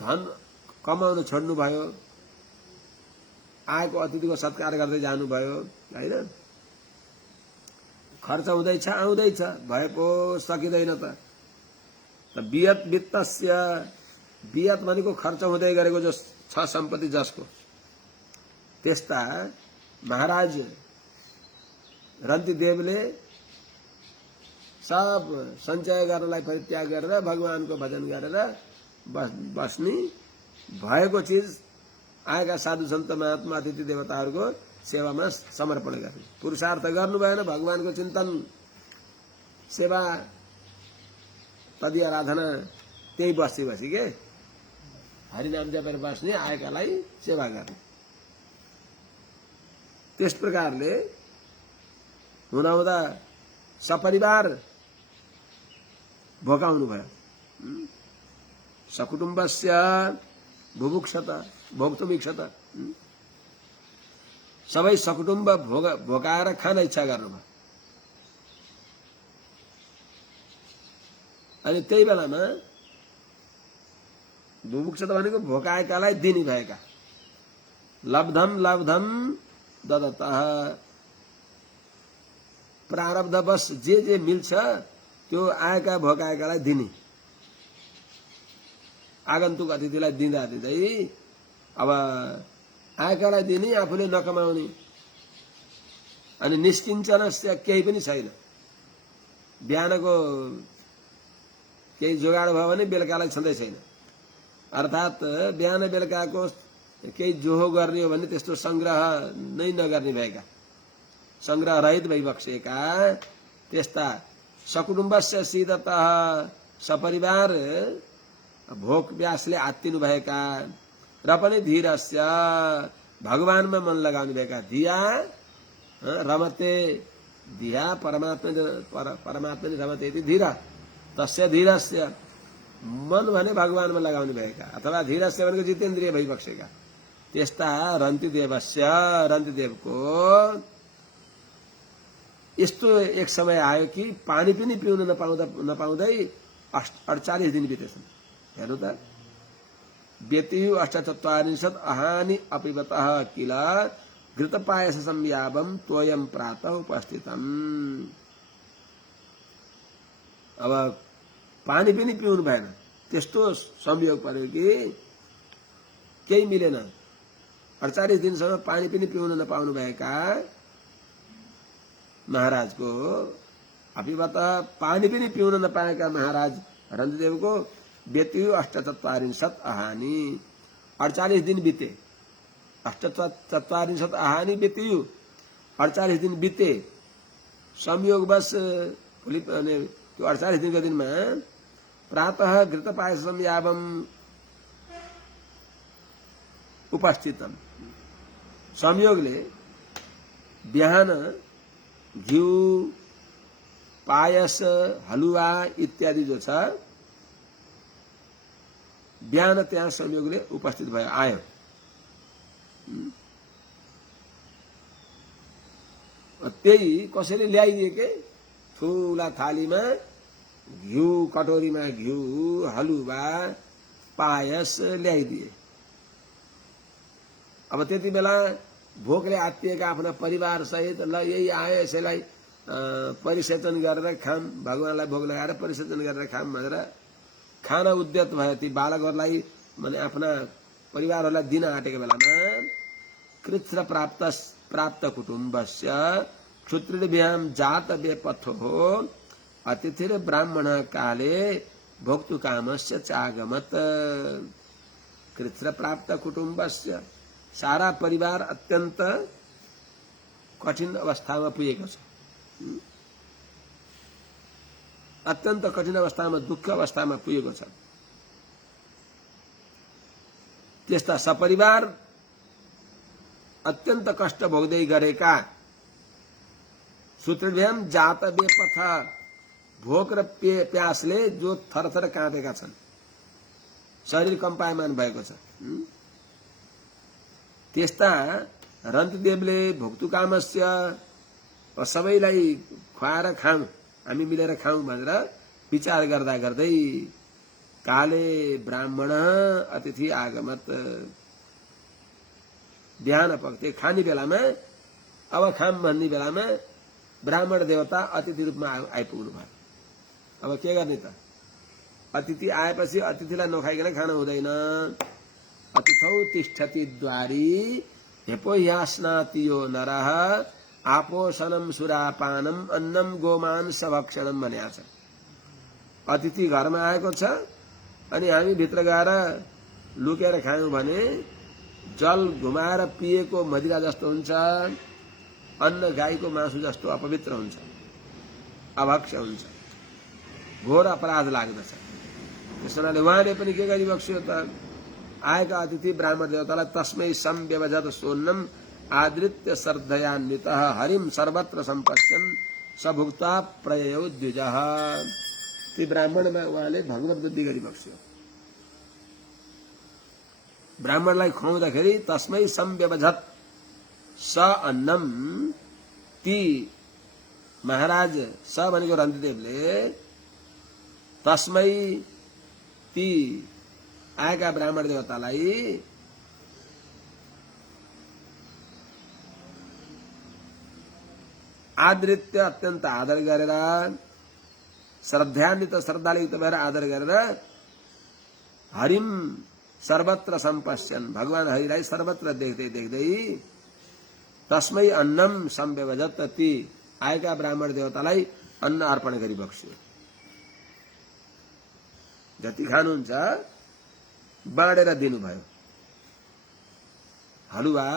धन कमाउन छोड्नु भयो, आएको अतिथिको सत्कार गर्दै जानुभयो हैन। खर्च हुँदैछ, आउँदैछ, भएको सकिँदैन त। वियत वित्तस्य, वियत भनेको खर्च हुँदै गरेको जो छ सम्पत्ति जसको, त्यस्ता महाराज रन्तिदेवले सब सञ्चय गर्नलाई परित्याग गरेर भगवानको भजन गरेर बस्ने, भएको चीज आएका साधु सन्त महात्मा अतिथि देवताहरूको सेवामा समर्पण गर्ने। पुरुषार्थ गर्नु भएन, भगवानको चिन्तन सेवा पदी आराधना त्यही बसी के हरिनाम जपेर बस्ने, आएकालाई सेवा गर्ने। त्यस प्रकारले हुँदाहुँदा सपरिवार भोकाउनु भयो। सकुटुम्बस्य बुभुक्षत भोक्तुमिक्षत। सबै सकुटुम्ब भोकाएर खान इच्छा गर्नुभयो। अनि त्यही बेलामा बुभुक्षा त भनेको भोकाएकालाई दिने भएका। लब्धम लब्धम ददतः, प्रारब्धवश जे मिल्छ त्यो आएका भोकाएकालाई दिने। आगन्तुक अतिथिलाई दिँदा दिँदै अब आएकालाई दिने, आफूले नकमाउने। अनि निस्किन्छन केही पनि छैन। बिहानको केही जोगाड भयो भने बेलुकालाई छँदै छैन। अर्थात् बिहान बेलुकाको केही जोहो गर्ने हो भने त्यस्तो संग्रह नै नगर्ने भएका, संग्रह रहित भइबक्सेका त्यस्ता सकुटुम्बस्य सीदतः, सपरिवार भोक व्यासले आत्तिनु भएका र पनि धीरस्य, भगवानमा मन लगाउनु भएका। धिया रमते, धिया परमात्मनि रमते इति धीर, तस्य धीरस्य, मन भने भगवानमा लगाउनु भएका, अथवा धीरस्य भनेको जितेन्द्रिय भइबक्सेका त्यस्ता रन्तिदेवस्य, रन्तिदेवको यस्तो एक समय आयो कि पानी पनि पिउन नपाउँदै 48 दिन बितेछन्। हेर्नु त, व्यतियु 48 अहानि अपिबतः किल घृतपायस संयावम तोयम प्रातः उपस्थितम्। अब पानी पनि पिउनु भएन, त्यस्तो संयोग पर्यो कि केही मिलेन। 48 दिनसम्म पानी पनि पिउन नपाउनु भएका महाराजको, अपिबत पानी पनि पिउन नपाएका महाराज रन्तिदेवको व्यतियु 48 अहानि, 48 दिन बिते। 48 अहानि व्यतियु, 48 दिन बिते। संयोगवश त्यो 48 दिनको दिनमा प्रातः घृतपायस संयावम उपस्थितम, संयोगले बिहान घिउ, पायस, हलुवा इत्यादि जो छ, बिहान त्यहाँ संयोगले उपस्थित भयो, आयो। त्यही कसैले ल्याइदिए के, ठूला थालीमा घिउ, कटोरीमा घिउ, हलुवा, पायस ल्याइदिए। अब त्यति बेला भोकले आत्तिएका आफ्ना परिवार सहित ल यही आयो, यसैलाई परिसेचन गरेर खाम, भगवानलाई भोग लगाएर परिसेचन गरेर खाम भनेर खान उद्यत भयो। ती बालकहरूलाई माने आफ्ना परिवारहरूलाई दिन आँटेको बेलामा कृच्छ्र प्राप्त कुटुम्बस्य क्षुत्रिभ्याम जात बेपथो अतिथिर ब्राह्मण काले भोक्तु कामस्य चागमत। कृच्छ्र प्राप्त कुटुम्बस्य, सारा परिवार अत्यन्त कठिन अवस्थामा पुगेको छ। अत्यन्त कठिन अवस्थामा, दुःख अवस्थामा पुगेको छ। त्यस्ता सपरिवार अत्यन्त कष्ट भोग्दै गरेका सूत्रभ्याम जात बेपथ, भोक र प्यासले जो थरथर काँपेका छन्, शरीर कम्पायमान भएको छ, त्यस्ता रन्तिदेवले भोक्तुकामस्य, सबैलाई खुवाएर खाऊँ, हामी मिलेर खाऊँ भनेर विचार गर्दा गर्दै काले ब्राह्मण अतिथि आगमत, बिहान पक्थे खाने बेलामा, अब खाम भन्ने बेलामा ब्राह्मण देवता अतिथि रूपमा आइपुग्नु भयो। अब के गर्ने त, अतिथि आएपछि अतिथिलाई नखाइकन खान हुँदैन। अतिथौ तिष्ठति द्वारी हेपोह्यास्नातियो नरः आपोषणम सुरापानम अन्नम गोमांस भक्षणम भनेको छ। अतिथि घरमा आएको छ अनि हामी भित्र गएर लुकेर खायौं भने जल घुमाएर पिएको मदिरा जस्तो हुन्छ, अन्न गाईको मासु जस्तो अपवित्र हुन्छ, अभक्ष्य हुन्छ, घोर अपराध लाग्दछ। त्यसैले उहाँले पनि के गरिबक्स्यो त, आएका अतिथि ब्राह्मण देवतालाई तस्मै संव्यवजत सोन्नम आदृत्य श्रद्धयान्वितः हरिम सर्वत्र सम्पश्यन् सभुक्ता प्रययौ द्विजः। ती ब्राह्मणमा उहाँले भगवत बुद्धि गरिबक्स्यो। ब्राह्मणलाई खुवाउँदाखेरि तस्मै संव्यवजत, स अन्नम ती महाराज स भनेको रन्तिदेवले तस्मै ती आएका ब्राह्मण देवतालाई आदृत्य अत्यन्त आदर गरेर श्रद्धान्वित श्रद्धायुक्त भएर आदर गरेर हरिम सर्वत्र सम्पश्यन् भगवान हरिलाई सर्वत्र देख्दै देख्दै तस्मै अन्नम सम्व्यवजत ती आएका ब्राह्मण देवतालाई अन्न अर्पण गरी बक्स्यो। जति खानुहुन्छ बाँडेर दिनुभयो। हलुवा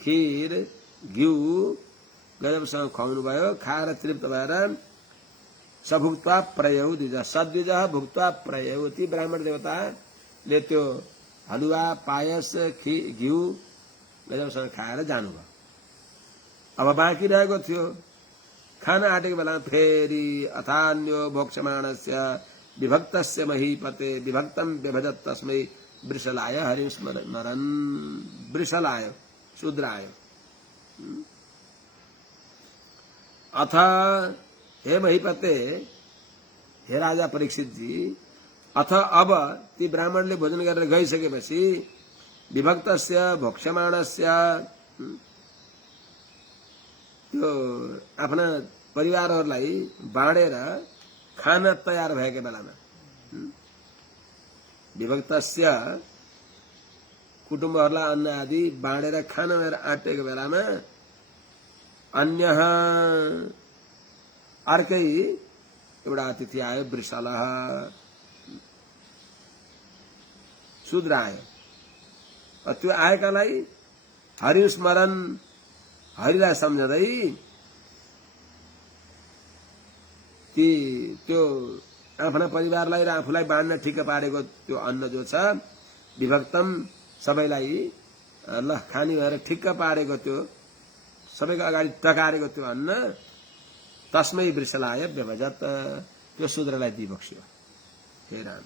खीर घिउ गजबसँग खुवाउनु भयो। खाएर तृप्त भएर सभुक्त्वा प्रयौ द्विज सद्विज भुक्त्वा प्रयौ ती ब्राह्मण देवताले त्यो हलुवा पायस घिउ गजबसँग खाएर जानुभयो। अब बाँकी रहेको थियो खाना आँटेको बेला फेरि अथान्यो भोक्ष्यमाणस्य विभक्तस्य महीपते विभक्तम व्यभजत तस्मै वृषलाय हरिस्मरन् वृषलाय शूद्र आयो। अथ हे महीपते हे राजा परीक्षित जी अथ अब ती ब्राह्मणले भोजन गरेर गइसकेपछि विभक्तस्य भोक्ष्यमाणस्य त्यो आफ्ना परिवारहरूलाई बाँडेर खान तयार भएको बेलामा विभक्तस्य कुटुम्बहरूलाई अन्न आदि बाँडेर खान भनेर आँटेको बेलामा अन्य अर्कै एउटा अतिथि आयो वृषलः शूद्र आयो। त्यो आएकालाई हरिस्मरण हरिलाई सम्झँदै त्यो आफ्ना परिवारलाई र आफूलाई बाँड्न ठिक्क पारेको त्यो अन्न जो छ विभक्तम सबैलाई ल खानी भएर ठिक्क पारेको त्यो सबैको अगाडि टकारेको त्यो अन्न तस्मै वृषलाय व्यभजत त्यो शूद्रलाई दिइबक्स्यो। हे राम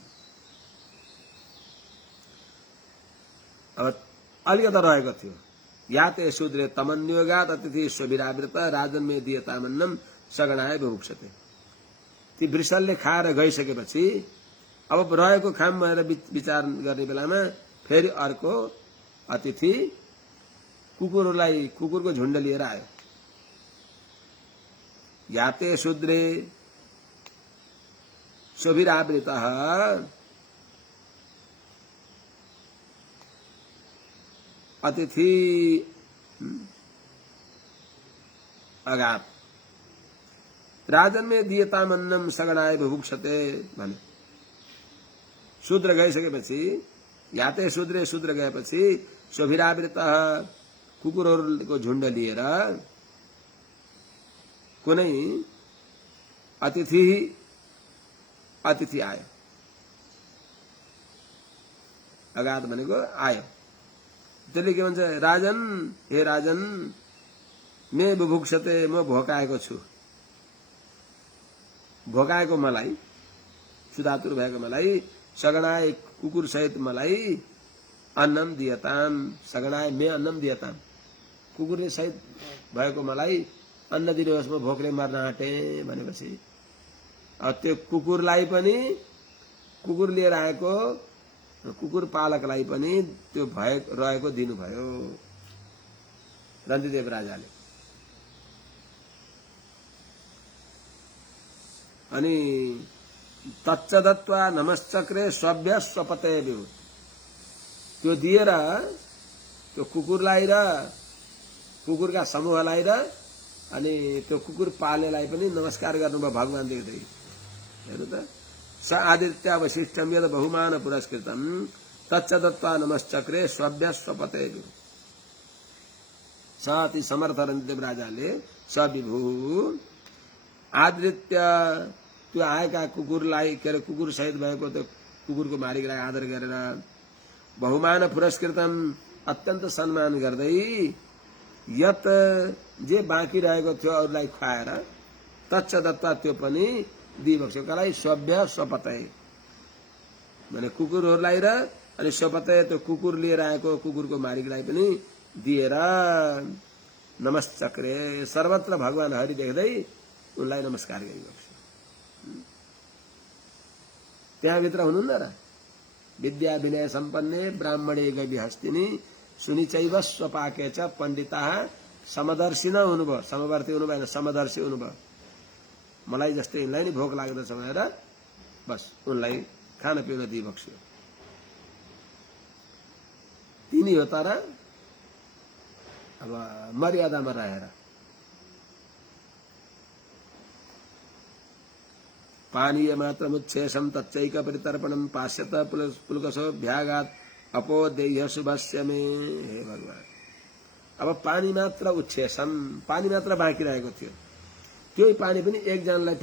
अब अलिकता रहेको थियो या ते शूद्रे तमन्योगात अतिथि स्वभिरावृत राजन्मे दियतामन्नम सगणाय बुभुक्षते। ती वृषलले खाएर गइसकेपछि अब रहेको खाम भनेर विचार गर्ने बेलामा फेरि अर्को अतिथि कुकुरको झुण्ड लिएर आयो। याते शूद्रे स्वभिरावृतः अतिथि अगात राजन में दियतामन्नम सगणाय बुभुक्षते भने शूद्र गइसकेपछि याते शूद्र गएपछि स्वभिरावृत कुकुरहरूको झुण्ड लिएर कुनै अतिथि आयो। अगात भनेको आयो। त्यसले के भन्छ राजन हे राजन मे बुभुक्षते म भोकाएको छु। भोकाएको मलाई सुधातुर भएको मलाई सगणाय कुकुर सहित मलाई अन्नम दियताम सगणाय मे अन्नम दियताम कुकुरले सहित भएको मलाई अन्न दिनुहोस् म भोकले मर्न आँटे भनेपछि त्यो कुकुरलाई पनि कुकुर लिएर आएको कुकुर पालकलाई पनि त्यो रहेको दिनुभयो रन्तिदेव राजाले। अनि तच्च दत्वा नमश्चक्रे स्वभ्य स्वपते त्यो दिएर त्यो कुकुरलाई र कुकुरका समूहलाई र अनि त्यो कुकुर पाल्नेलाई पनि नमस्कार गर्नुभयो भगवान देख्दै। हेर्नु त स आदित्य वशिष्ठम यद बहुमान पुरस्कृतम तच्च दत्वा नमश्चक्रे स्वभ्य स्वपते स अति समर्थ रन्तिदेव राजाले स विभु आदित्य त्यो आएका कुकुरलाई के अरे कुकुर सहित भएको त्यो कुकुरको मालिकलाई आदर गरेर बहुमान पुरस्कृतम अत्यन्त सम्मान गर्दै यत जे बाँकी रहेको थियो अरूलाई खुवाएर तच्च दत्ता त्यो पनि दिइबक्सेकोलाई स्वभ्य स्वपतय भने कुकुरहरूलाई र अनि स्वपतय त्यो कुकुर लिएर आएको कुकुरको मालिकलाई पनि दिएर नमश्चक्रे सर्वत्र भगवान हरि देख्दै उनलाई नमस्कार गरिबक्स्यो। त्यहाँभित्र हुनुहुन्न र विद्या विनय सम्पन्ने ब्राह्मणे गविहस्तिनी सुनिचैव स्वपाके च पण्डिता समदर्शी हुनुभयो। समवर्ती हुनु भएन, समदर्शी हुनुभयो। मलाई जस्तै यिनलाई नि भोक लाग्दछ भनेर बस उनलाई खान पिउन दिइबक्स्यो। तिनी हो तर अब मर्यादामा रहेर पानीय मात्र मुच्छेषम तच्चैक परितर्पणम पाश्यत पुलकसो भ्यागात अपोदेय शुभस्य मे। हे भगवान, अब पानी मात्र उच्छेषम, पानी मात्र बाँकी रहेको थियो। त्यो पानी पनि एकजनालाई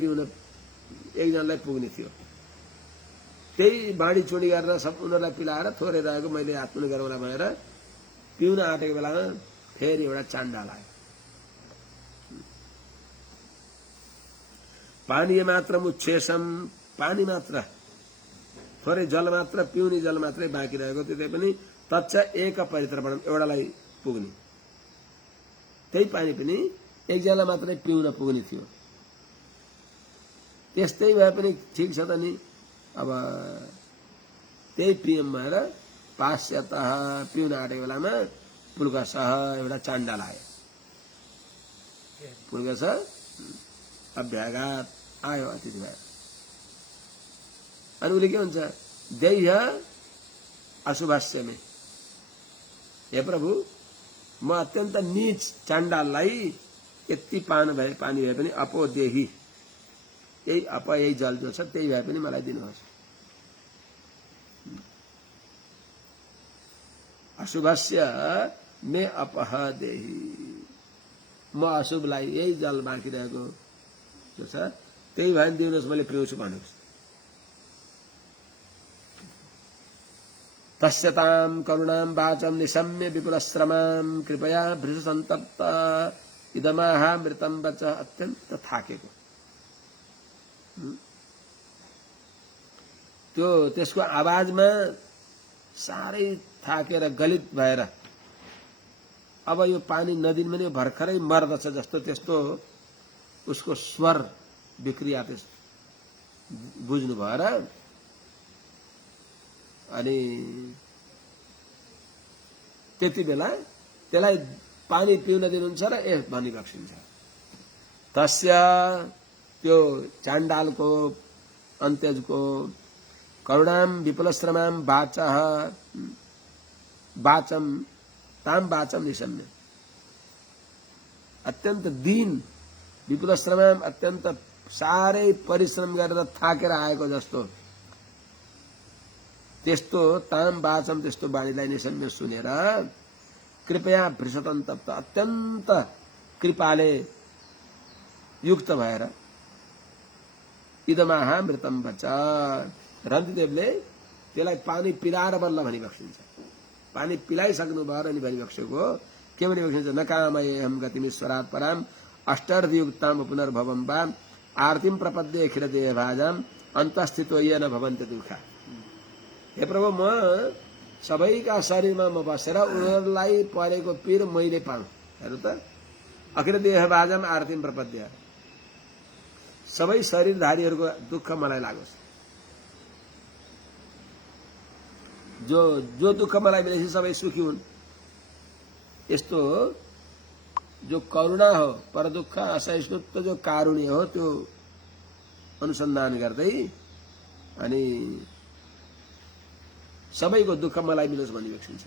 पुग्ने थियो। त्यही बाँडी चुडी गरेर सब उनीहरूलाई पिलाएर थोरै रहेको मैले आत्मन गरौँला भनेर पिउन आँटेको बेलामा फेरि एउटा चाण्डाल आयो। पानी मात्र मुच्छेषम, पानी मात्र थोरै जल मात्र, पिउने जल मात्रै बाँकी रहेको थियो। त्यही पनि तच्च एक परितर्पणम, एउटालाई पुग्ने। त्यही पानी पनि एकजना मात्रै पिउन पुग्ने थियो। त्यस्तै भए पनि ठिक छ त नि। अब त्यही पिएम भएर पाश्यत पिउन आँटेको बेलामा पुलकसह एउटा चाण्डाल आयो। पुलकस अभ्याघात आयो अतिथि भएर। अनि उसले के भन्छ, देह्य अशुभास्य मे। हे प्रभु, म अत्यन्त नीच चाण्डाललाई यति पानी भए पनि अपोदेही, यही यही जल जो छ त्यही भए पनि मलाई दिनुहोस्। अशुभस्य मे अपह देही, म अशुभलाई यही जल बाँकी रहेको जो छ त्यही भए दिनुहोस्, मैले पिउँछु भन्नुहोस्। तस्यताम करुणाम वाचम निशम्य विपुलश्रमाम कृपया भृष सन्तप्त इदमाहा मृतम बच। अत्यन्त थाकेको त्यो त्यसको आवाजमा साह्रै थाकेर गलित भएर अब यो पानी नदिन भने भर्खरै मर्दछ जस्तो त्यस्तो उसको स्वर विक्रिया त्यस बुझ्नु भएर अनि त्यति बेला त्यसलाई पानी पिउन दिनुहुन्छ र भनिबक्सिन्छ। तस्य त्यो चाण्डालको अन्त्यजको करुणाम विपुलश्रमाम वाचः वाचम ताम वाचम निशम्य, अत्यन्त दीन विपुलश्रमाम, अत्यन्त साह्रै परिश्रम गरेर थाकेर आएको जस्तो त्यस्तो ताम वाचम, त्यस्तो बाणीलाई निशम्य सुनेर कृपया भृषतन्तप्त, अत्यन्त कृपाले युक्त भएर इदमाहा मृतम बच, रन्तिदेवले त्यसलाई पानी पिलाएर बल्ल भनिबक्सिन्छ। पानी पिलाइसक्नु भयो अनि भनिबक्सेको के भनिबक्सिन्छ, नकामयेहम गतिमीश्वरात् पराम अष्टर्धियुक्ताम पुनर्भवम वा आरतीम प्रपद्ये खिलदेह भाजाम अन्तस्थितो येन भवन्ति दुःखा। हे प्रभु, म सबैका शरीरमा म बसेर उनीहरूलाई परेको पीर मैले पाऊँ। हेर्नु त, अखिल देह भाजाम आरतीम प्रपद्य, सबै शरीरधारीहरूको दुःख मलाई लागोस्। जो दुःख मलाई मिलेपछि सबै सुखी हुन्। यस्तो जो करुणा हो, पर दुःख असहिष्णुत्व जो कारुण्य हो, त्यो अनुसन्धान गर्दै अनि सबैको दुःख मलाई मिलोस् भनिबक्सिन्छ।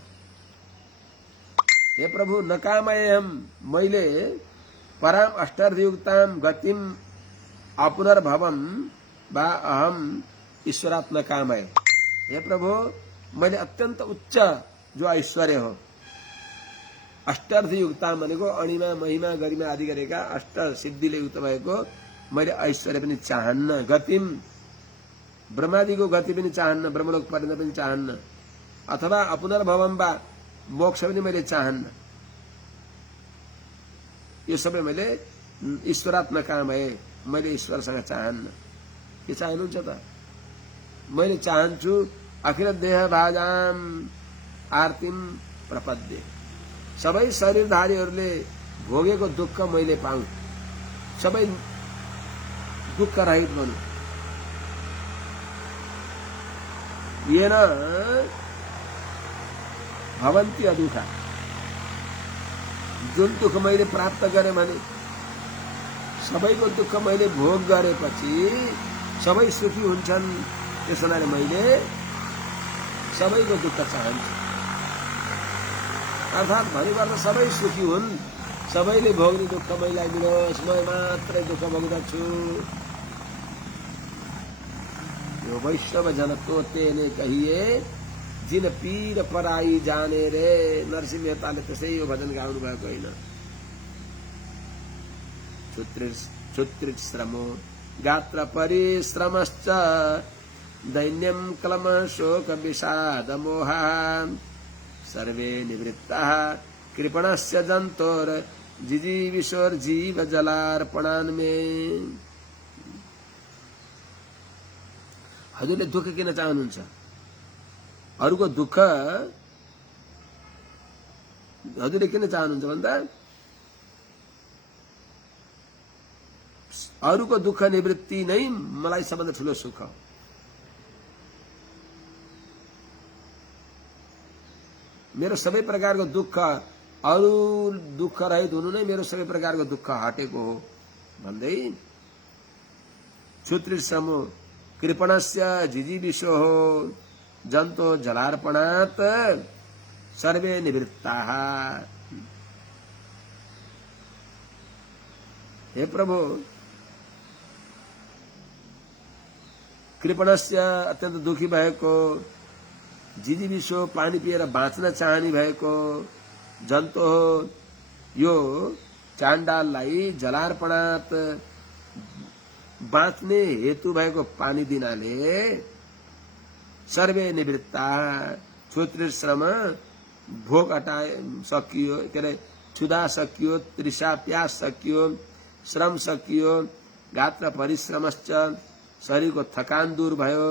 हे प्रभु, नकामयेहम, मैले पराम अष्टर्धियुक्ताम गतिम अपुनर्भवम वा अहम ईश्वरात् नकामय। हे प्रभु, मैले अत्यन्त उच्च जो ऐश्वर्य हो, अष्टर्धियुक्ताम भनेको अणिमा महिमा गरिमा आदि गरेका अष्ट सिद्धिले युक्त भएको मैले ऐश्वर्य पनि चाहन्न। गतिम, ब्रह्मादिको गति पनि चाहन्न, ब्रह्मलोक पर्न पनि चाहन्न, अथवा अपुनर्भवम वा मोक्ष पनि मैले चाहन्न। यो सबै मैले ईश्वरात् नकामय, मैले ईश्वरसँग चाहन्न। के चाहनुहुन्छ त? मैले चाहन्छु अखिल देह भाजाम आरतीम प्रपद्ये, सबै शरीरधारीहरूले भोगेको दुःख मैले पाऊँ, सबै दुःख रहित बनु। येन भवन्ति अदुःखा, जुन दुःख मैले प्राप्त गरेँ भने सबैको दुःख मैले भोग गरेपछि सबै सुखी हुन्छन्। त्यसो हुनाले मैले सबैको दुःख चाहन्छु। अर्थात् भन्नुपर्दा सबै सुखी हुन्, सबैले भोग्ने दुःख मैलाई दिनुहोस्, म मात्रै दुःख भोग्दछु। यो वैष्णव जन तोते ने कहिए, जिन पीर पराई जाने रे। नरसिंह मेहताले त्यसै यो भजन गाउनु भएको होइन। क्षुत्रित श्रमो गात्र परिश्रमश्च दैन्यं क्लम शोक विषाद मोहा सर्वे निवृत्ताः कृपणस्य जन्तोर जिजीविशोर जीव जलार्पणान्मे। हजुरले दुःख किन चाहनुहुन्छ? अरूको दुःख हजुरले किन चाहनुहुन्छ भन्दा अरूको दुःख निवृत्ति नै मलाई सबभन्दा ठुलो सुख हो। मेरो सबै प्रकारको दुःख, अरू दुःख रहित हुनु नै मेरो सबै प्रकारको दुःख हटेको हो भन्दै क्षुत्रित श्रमो कृपणस्य जिजीविशो हो जन्तो जलार्पणात् सर्वे निवृत्ताः। हे प्रभु, कृपणस्य अत्यन्त दुखी भएको, जिजीविशो पानी पिएर बाँच्न चाहने भएको जन्तु हो, यो चाण्डाललाई जलार्पणात् बाँच्ने हेतु भएको पानी दिनाले सर्वे निवृत्ता। क्षुत्रित श्रम भोक हटाए सकियो, के अरे क्षुधा सकियो, तृषा प्यास सकियो, श्रम सकियो, गात्र परिश्रमश्च शरीरको थकान दूर भयो,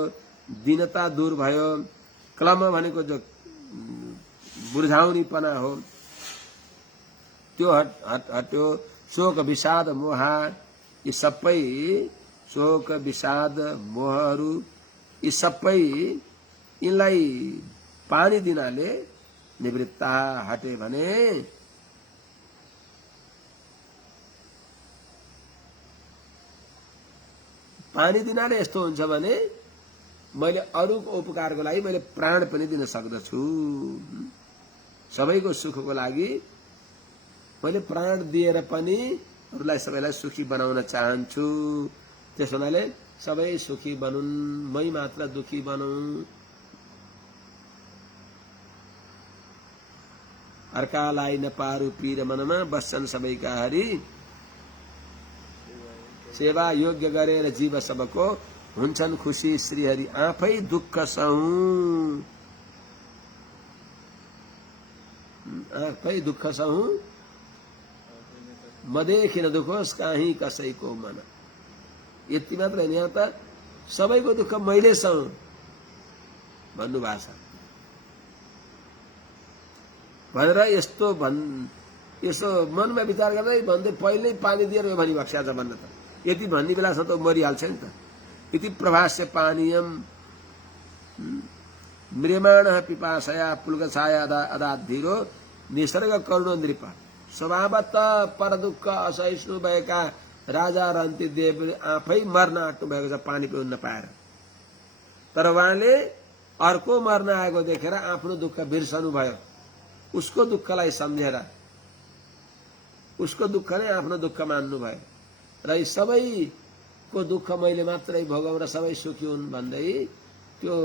दीनता दूर भयो, क्लम भनेको जो बुर्झाउनीपना हो त्यो हट्यो, शोक विषाद मोह, यी सबै शोक विषाद मोहहरू यी सबै यिनलाई पानी दिनाले निवृत्ता हटे भने पानी दिनाले यस्तो हुन्छ भने मैले अरूको उपकारको लागि मैले प्राण पनि दिन सक्दछु। सबैको सुखको लागि मैले प्राण दिएर पनि अरूलाई सबैलाई सुखी बनाउन चाहन्छु। त्यसो हुनाले सबै सुखी बनुन्, मै मात्र दुखी बनौं। अर्कालाई नपारु पीर मनमा बस्छन् सबैका हरि, सेवा योग्य गरेर जीव सबको हुन्छन् खुशी श्रीहरि आफै दुःख सहूं। आफै दुःख सहूं मदेखि न दुखोस् काहीँ कसैको मन। यति मात्र होइन, यहाँ त सबैको दुःख मैले सहूं भन्नुभएको छ भनेर यसो मनमा विचार गर्दै भन्दै पहिल्यै पानी दिएर यो भनी बक्स्या छ भन्न त यति भन्ने बेलासम्म त मरिहाल्छ नि त। इति प्रभास्य पानीयम म्रियमाणः पिपासया पुल्कछाया अदाधीरो निसर्ग करुण नृप। स्वभावतः पर दुःख असहिष्णु भएका राजा रन्ती देव आफै मर्न आँट्नु भएको छ पानी पिउन नपाएर। तर उहाँले अर्को मर्न आएको देखेर आफ्नो दुःख बिर्सनु भयो। उसको दुःखलाई सम्झेर उसको दुःख नै आफ्नो दुःख मान्नु भयो र यी सबैको दुःख मैले मात्रै भोगौँ र सबै सुखी हुन् भन्दै त्यो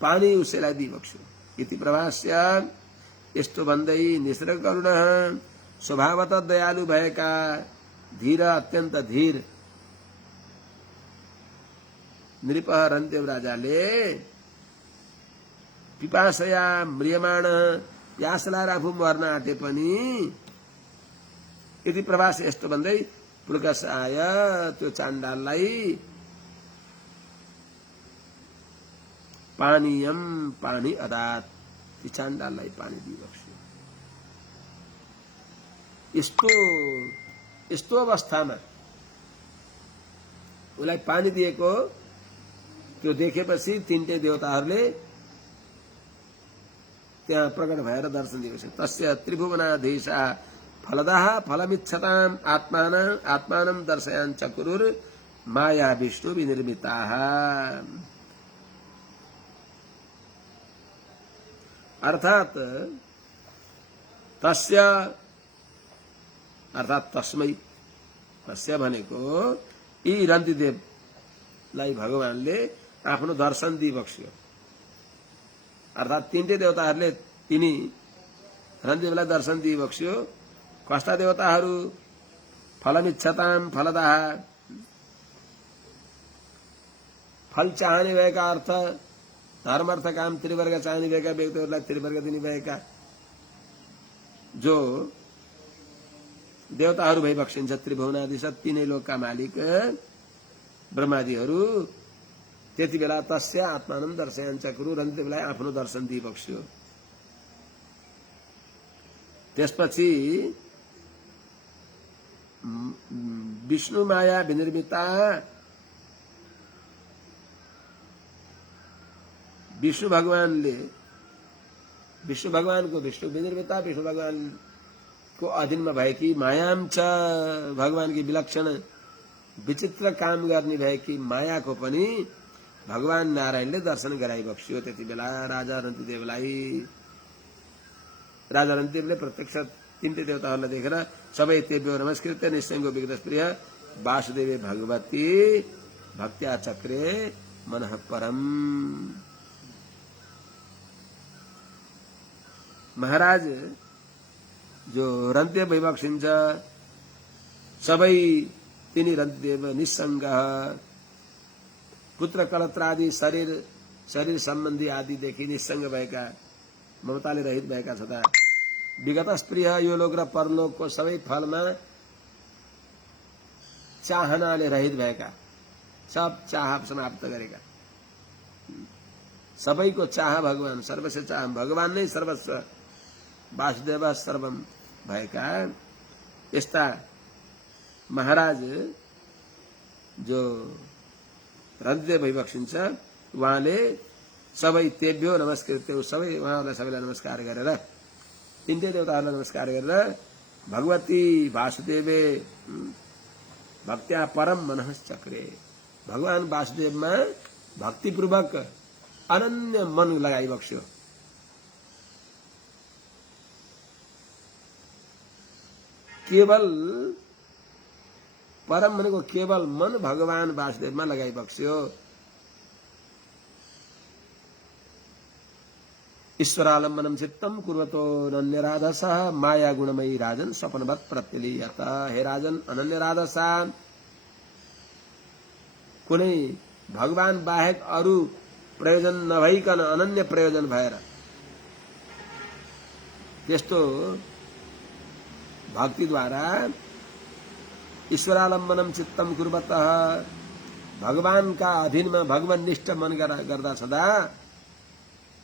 पानी उसैलाई दिइबक्छु। इति प्रभास्य, यस्तो भन्दै निसर्ग करुण स्वभावतः दयालु भएका धीर अत्यन्त धीर नृप रन्देव राजाले पिपासया म्रियमाण प्यास लाएर आफू मर्न आँटे पनि यति प्रभास यस्तो भन्दै पुल्कसाय त्यो चाण्डाललाई पानीयम पानी अदात, ती चाण्डाललाई पानी दिइबक्स्यो। यस्तो अवस्थामा उसलाई पानी दिएको त्यो देखेपछि तीनटै देवताहरूले त्यहाँ प्रकट भएर दर्शन दिएको छ। तस्य त्रिभुवनाधीशा फलदाः फलमिच्छताम् आत्मानं दर्शयान् चक्रुर माया विष्णु विनिर्मिताः। अर्थात तस्य अर्थात तस्मै तस्य भनेको यी रन्तिदेवलाई भगवानले आफ्नो दर्शन दिइबक्स्यो। अर्थात तीनटै देवताहरूले तिनी रन्तिदेवलाई दर्शन दिइबक्स्यो। कस्ता देवताहरू? फलमिच्छताम् फलदाः, फल चाहने भएका, अर्थ धर्म अर्थ काम त्रिवर्ग चाहने भएका व्यक्तिहरूलाई त्रिवर्ग दिने भएका जो देवताहरू भइबक्सिन्छ। त्रिभुवनाधीश तीनै लोकका मालिक ब्रह्मादिहरू। त्यति बेला तस्य आत्मानं दर्शयान् चक्रु, रन्तिदेवलाई आफ्नो दर्शन दिइबक्स्यो। त्यसपछि विष्णु माया विनिर्मिता, विष्णु भगवानको विष्णु विनिर्मिता, विष्णु भगवानको अधीनमा भएकी मायाम च, भगवानकी विलक्षण विचित्र काम गर्ने भएकी मायाको पनि भगवान नारायणले दर्शन गराइबक्स्यो। त्यति बेला राजा रन्तिदेवले प्रत्यक्ष तीनटै देवताहरूलाई देखेर सबै तेभ्यो नमस्कृत्य निश्चयको विगत प्रिय वासुदेवे भगवती भक्त्या चक्रे मनः परम। महाराज जो रन्तिदेव भइबक्सिन्छ, सबै तिनी रन्तिदेव निसंग, पुत्र कलत्र आदि शरीर सम्बन्धी आदिदेखि निसंग भएका, ममताले रहित भएका छँदा विगत प्रिय यो लोक र परलोकको सबै फलमा चाहनाले रहित भएका, सब चाह समाप्त गरेका, सबैको चाह भगवान, सर्वस्य चाह भगवान नै सर्वस्व, वासुदेव सर्वम भएका यस्ता महाराज जो रन्तिदेव भइबक्सिन्छ, उहाँले सबै तेभ्यो नमस्कृत्य, सबै उहाँहरूलाई सबैलाई नमस्कार गरेर, तीनटै देवताहरूलाई नमस्कार गरेर भगवती वासुदेवे भक्त्या परम मनः चक्रे, भगवान वासुदेवमा भक्तिपूर्वक अनन्य मन लगाइबक्स्यो। केवल परम भनेको केवल मन भगवान वासुदेवमा लगाइबक्स्यो। ईश्वरालम्बनम चित्तम कुर्वतो अनन्यराधसः माया गुणमयी राजन स्वप्नवत् प्रत्यलीयत। हे राजन, अनन्य राधसा, कुनै भगवान बाहेक अरू प्रयोजन नभइकन अनन्य प्रयोजन भएर त्यस्तो भक्तिद्वारा ईश्वरालम्बनम चित्तम कुर्वतः, भगवानका अधीनमा भगवाननिष्ठ मन गर्दा सदा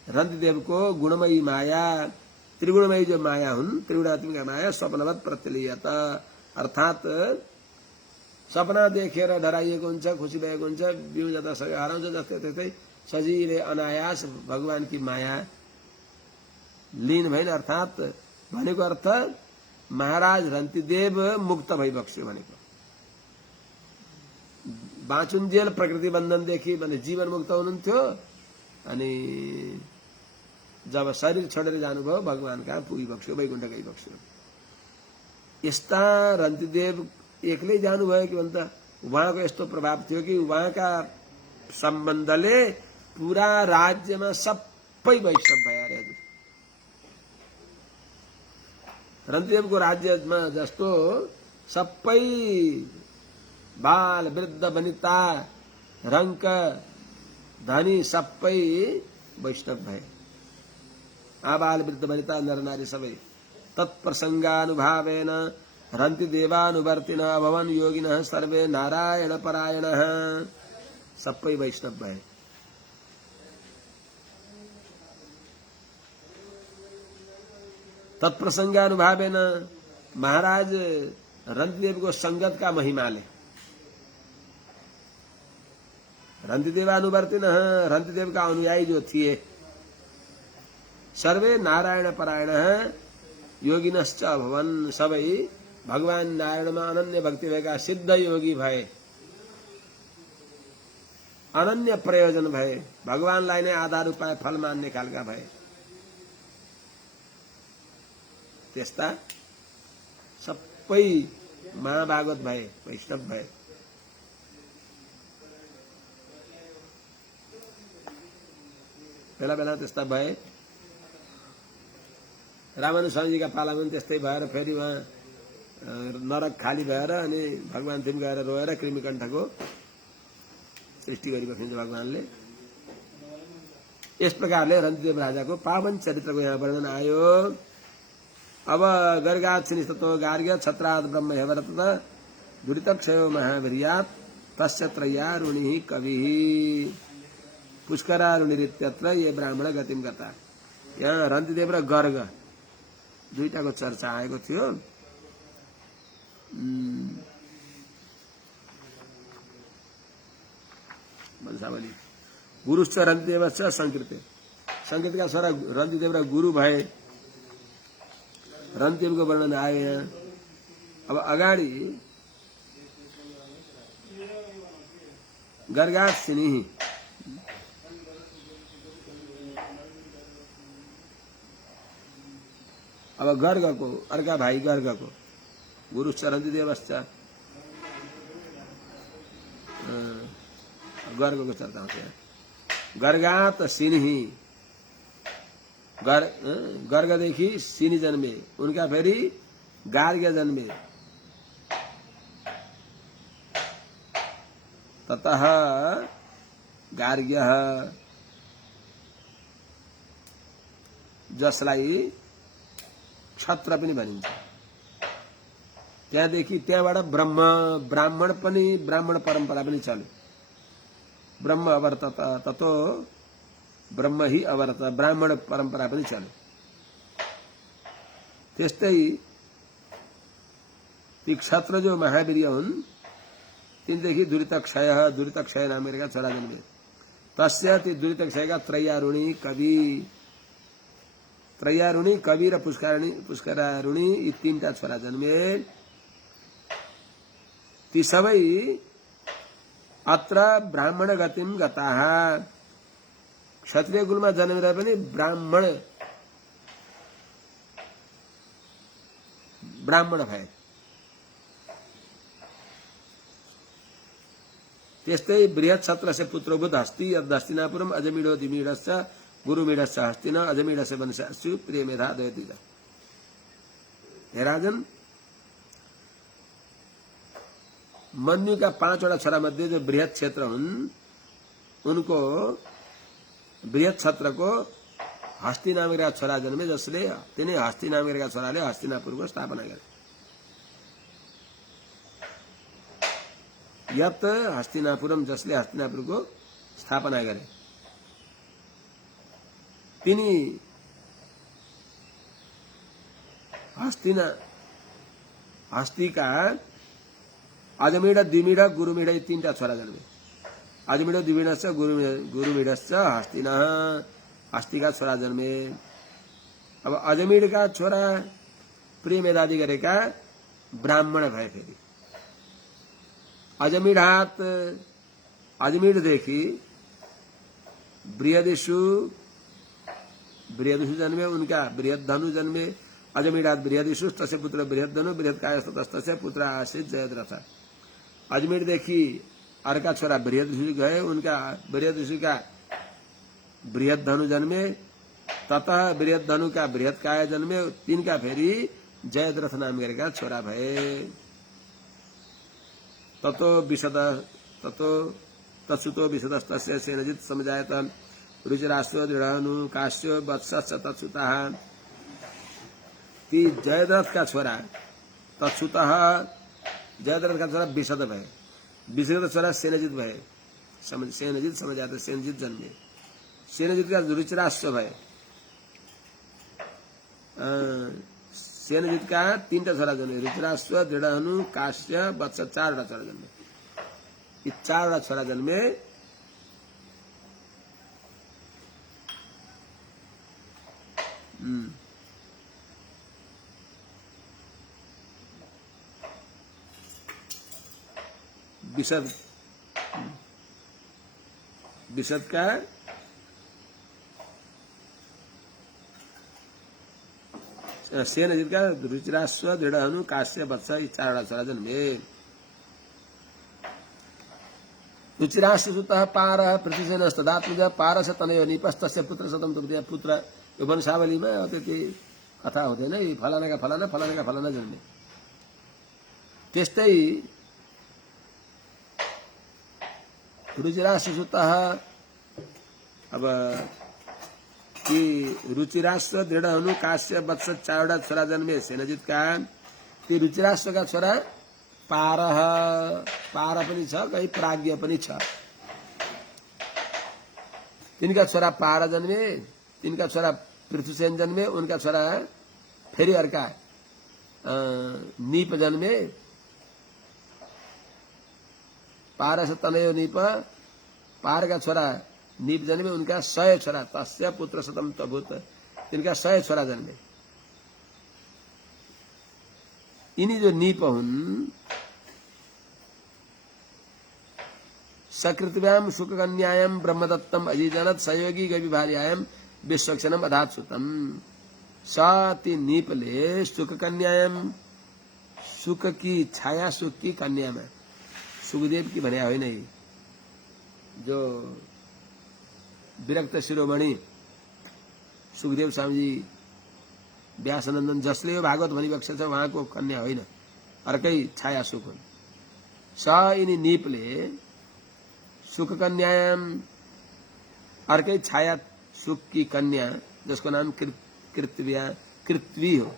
रन्तिदेवको गुणमयी माया, त्रिगुणमयी जो माया हुन्, त्रिगुणात्मिका माया स्वप्नवत् प्रत्यलीयत, अर्थात सपना देखेर डराइएको हुन्छ, खुसी भएको हुन्छ, बिउ जता हराउँछ जस्तै त्यस्तै सजिलै अनायास भगवानकी माया लीन भइन। अर्थात भनेको अर्थ महाराज रन्तिदेव मुक्त भइबक्स्यो भनेको। बाँचुन्जेल प्रकृति बन्धनदेखि भने जीवन मुक्त हुनुहुन्थ्यो, अनि जब शरीर छोडेर जानुभयो भगवान कहाँ पुगिबक्स्यो, वैकुण्ठ गइबक्स्यो। यस्ता रन्तिदेव एक्लै जानुभयो कि भन्दा उहाँको यस्तो प्रभाव थियो कि उहाँका सम्बन्धले पूरा राज्यमा सबै वैष्णव भए अरे। रन्तिदेवको राज्यमा जस्तो सबै बाल वृद्ध वनिता रङ्क धनी सबै वैष्णव भए। आबाल वृद्ध वनिता नर नारी सबै तत्प्रसंगानुभावेन रन्तिदेवानुवर्तिन अभवन योगिनः सर्वे नारायण परायणः, सबै वैष्णव भए। तत्प्रसंगानुभावेन महाराज रंतिदेव को संगत का महिमा ले। रंतिदेवानुवर्तिन, रंतिदेव का अनुयायी जो थे, सर्वे नारायण परायण योगिनश्च भवन, सबै भगवान नारायण में अनन्य भक्ति भएका सिद्ध योगी भए, अनन्य प्रयोजन भए, भगवानलाई नै आधार उपाय फल मान्ने खालका भए। त्यस्ता सबै महाभागवत भए, वैष्णव भए। बेला बेला त्यस्ता भए। रामानु स्वामीजीका पालामा पनि त्यस्तै भएर फेरि उहाँ नरक खाली भएर अनि भगवान थिम गएर रोएर कृमिकण्ठको सृष्टि गरिबस्नुहुन्छ भगवानले। यस प्रकारले रन्तिदेव राजाको पावन चरित्रको यहाँ वर्णन आयो। अब गर्गाच्छिनिस्ततो गार्ग्य छत्रात् ब्रह्म हेवरत दुरितक्षयो महावीर्यात् तस्य त्रय्यारुणिः कविः पुष्करारुणिरित्यत्र ये ब्राह्मण गतिम गता। यहाँ रन्तिदेव र गर्ग दुईटाको चर्चा आएको थियो। वंशावली गुरुश्च रन्तिदेवश्च संकृते, संकृतका छोरा रन्तिदेव र गुरु भए। रन्तिदेवको वर्णन आयो यहाँ। अब अगाडि गर्गाच्छिनिः, अब गर्गको अर्का भाइ गर्गको गुरुश्च रन्तिदेवश्च गर्गको चर्चा आउँछ। गर्गात सिनिः, गर्गदेखि सिनि जन्मे, उनका फेरि गार्ग्य जन्मे। ततः गार्ग्यः, जसलाई क्षत्र पनि भनिन्छ। त्यहाँदेखि त्यहाँबाट ब्राह्मण पनि, ब्राह्मण परम्परा पनि चल्यो। ब्रह्म अवर्त ततो ब्रह्म ही अवर्त, ब्राह्मण परम्परा पनि चल्यो। त्यस्तै ती क्षत्र जो महावीर हुन् तिनदेखि दुरितक्षय नामेका छोरा जन्मे। तस्य ती दुरितक्षयका त्रय्यारुणी कवि, त्रय्यारुणी कवि र पुष्करारुणी यी तीनटा छोरा जन्मे। ती सबै अत्र ब्राह्मण गतिम गताः, क्षत्रिय कुलमा जन्मेर पनि ब्राह्मण भए। त्यस्तै बृहत् क्षत्रस्य पुत्रभूत हस्ती हस्तिनापुरम अजमीढो दिमीढश्च गुरुमीढश्च हस्तिन अजमीढस्य वंशास्यु प्रियमेधा दयतिज। हे राजन, मन्युका 5 वटा छोरा मध्ये जो बृहत् क्षेत्र हुन्, उनको बृहत् क्षेत्रको हस्ती नामेका छोरा जन्मे, जसले तिनै हस्ती नामेका छोराले हस्तिनापुरको स्थापना गरे। यत हस्तिनापुरम, जसले हस्तिनापुरको स्थापना गरे। तिनी हस्तीका अजमीढ, द्विमीढ, गुरुमीढ यी तीनटा छोरा जन्मे। अजमीढ, द्विमीढश्च गुरुमीढश्च हस्तिन, हस्तीका छोरा जन्मे। अब अजमीढका छोरा प्रियमेधादि गरेका ब्राह्मण भए। फेरि अजमीढदेखि बृहदिषु जन्मे, उनका बृहद्धनु जन्मे। अजमीढात् बृहदिषु तस्य पुत्र बृहद्धनु, बृहत्कायस्तस्य पुत्र आसीत् जयद्रथ। अजमेरदेखि अर्का छोरा बृहदृषि गए, उनका बृहदृषिका बृहद्धनु जन्मे। ततः बृहद्धनुका बृहत्काय जन्मे, तिनका फेरि जयद्रथ नाम गरेका छोरा भए। तत्सुतो विशदस्तस्य सेनजित् समजायत रुचिरास्यो दृढनु काश्यो वत्सश्च तत्सुतः। ती जयद्रथ का छोरा तत्सुतः, जयद्रथ का छोरा विशद भए। विशद का छोरा सेनजित भए। सेनजित समझाते सेनजित जन्मे। सेनजित का रुचिराश्य भए। सेनजित का 3टा छोरा जन्मे, रुचिराश्व, दृढहनु, काश्य, वत्स, 4टा छोरा जन्मे। यी 4टा छोरा जन्मे। विशद का सेनजित का रुचिराश्व, दृढहनु, काश्य, वत्स, यी 4टा छोरा जन्मे। रुचिराश्वसुतः पारः पृथ्वीसेनस्तदात्मज पारस तनयो निपस्तस्य पुत्र शतम तुक्तिया पुत्र। यो वंशावलीमा त्यति कथा हुँदैन, यी फलानाका फलाना फलानाका फलाना जन्मे। त्यस्तै रुचिराश्वसुतः अब कि रुचिराश्व, दृढहनु, काश्य, वत्स 4वटा छोरा जन्मे सेनजितका। ती रुचिराश्वका छोरा पारह, पार पनि छ, कहीँ प्राज्ञ पनि छ। तिनका छोरा पार जन्मे, तिनका छोरा पृथुसेन जन्मे, उनका छोरा फेरि अर्का निप जन्मे। पारस तनयो निप, पारका छोरा निप जन्मे, उनका 100 छोरा, तस्य पुत्र शतम तभूत, तिनका 100 छोरा जन्मे। यिनी जो निप हुन्, सकृत्व्याम शुककन्यायाम ब्रह्मदत्तम अजीजनत सहयोगी गविभार्यायाम विश्वक्षणम अधात सुतम। ती निपले शुककन्यायाम, शुक की छाया शुक की कन्या में, सुखदेव की भन्या होइन, जो विरक्त शिरोमणि सुखदेव स्वामीजी व्यासनन्दन जसले यो भागवत भनिबक्ष छ उहाँको कन्या होइन, अर्कै छाया सुख हुन्। यिनी निपले सुककन्यायाम, अर्कै छाया सुख की कन्या जसको नाम कृत्वी हो।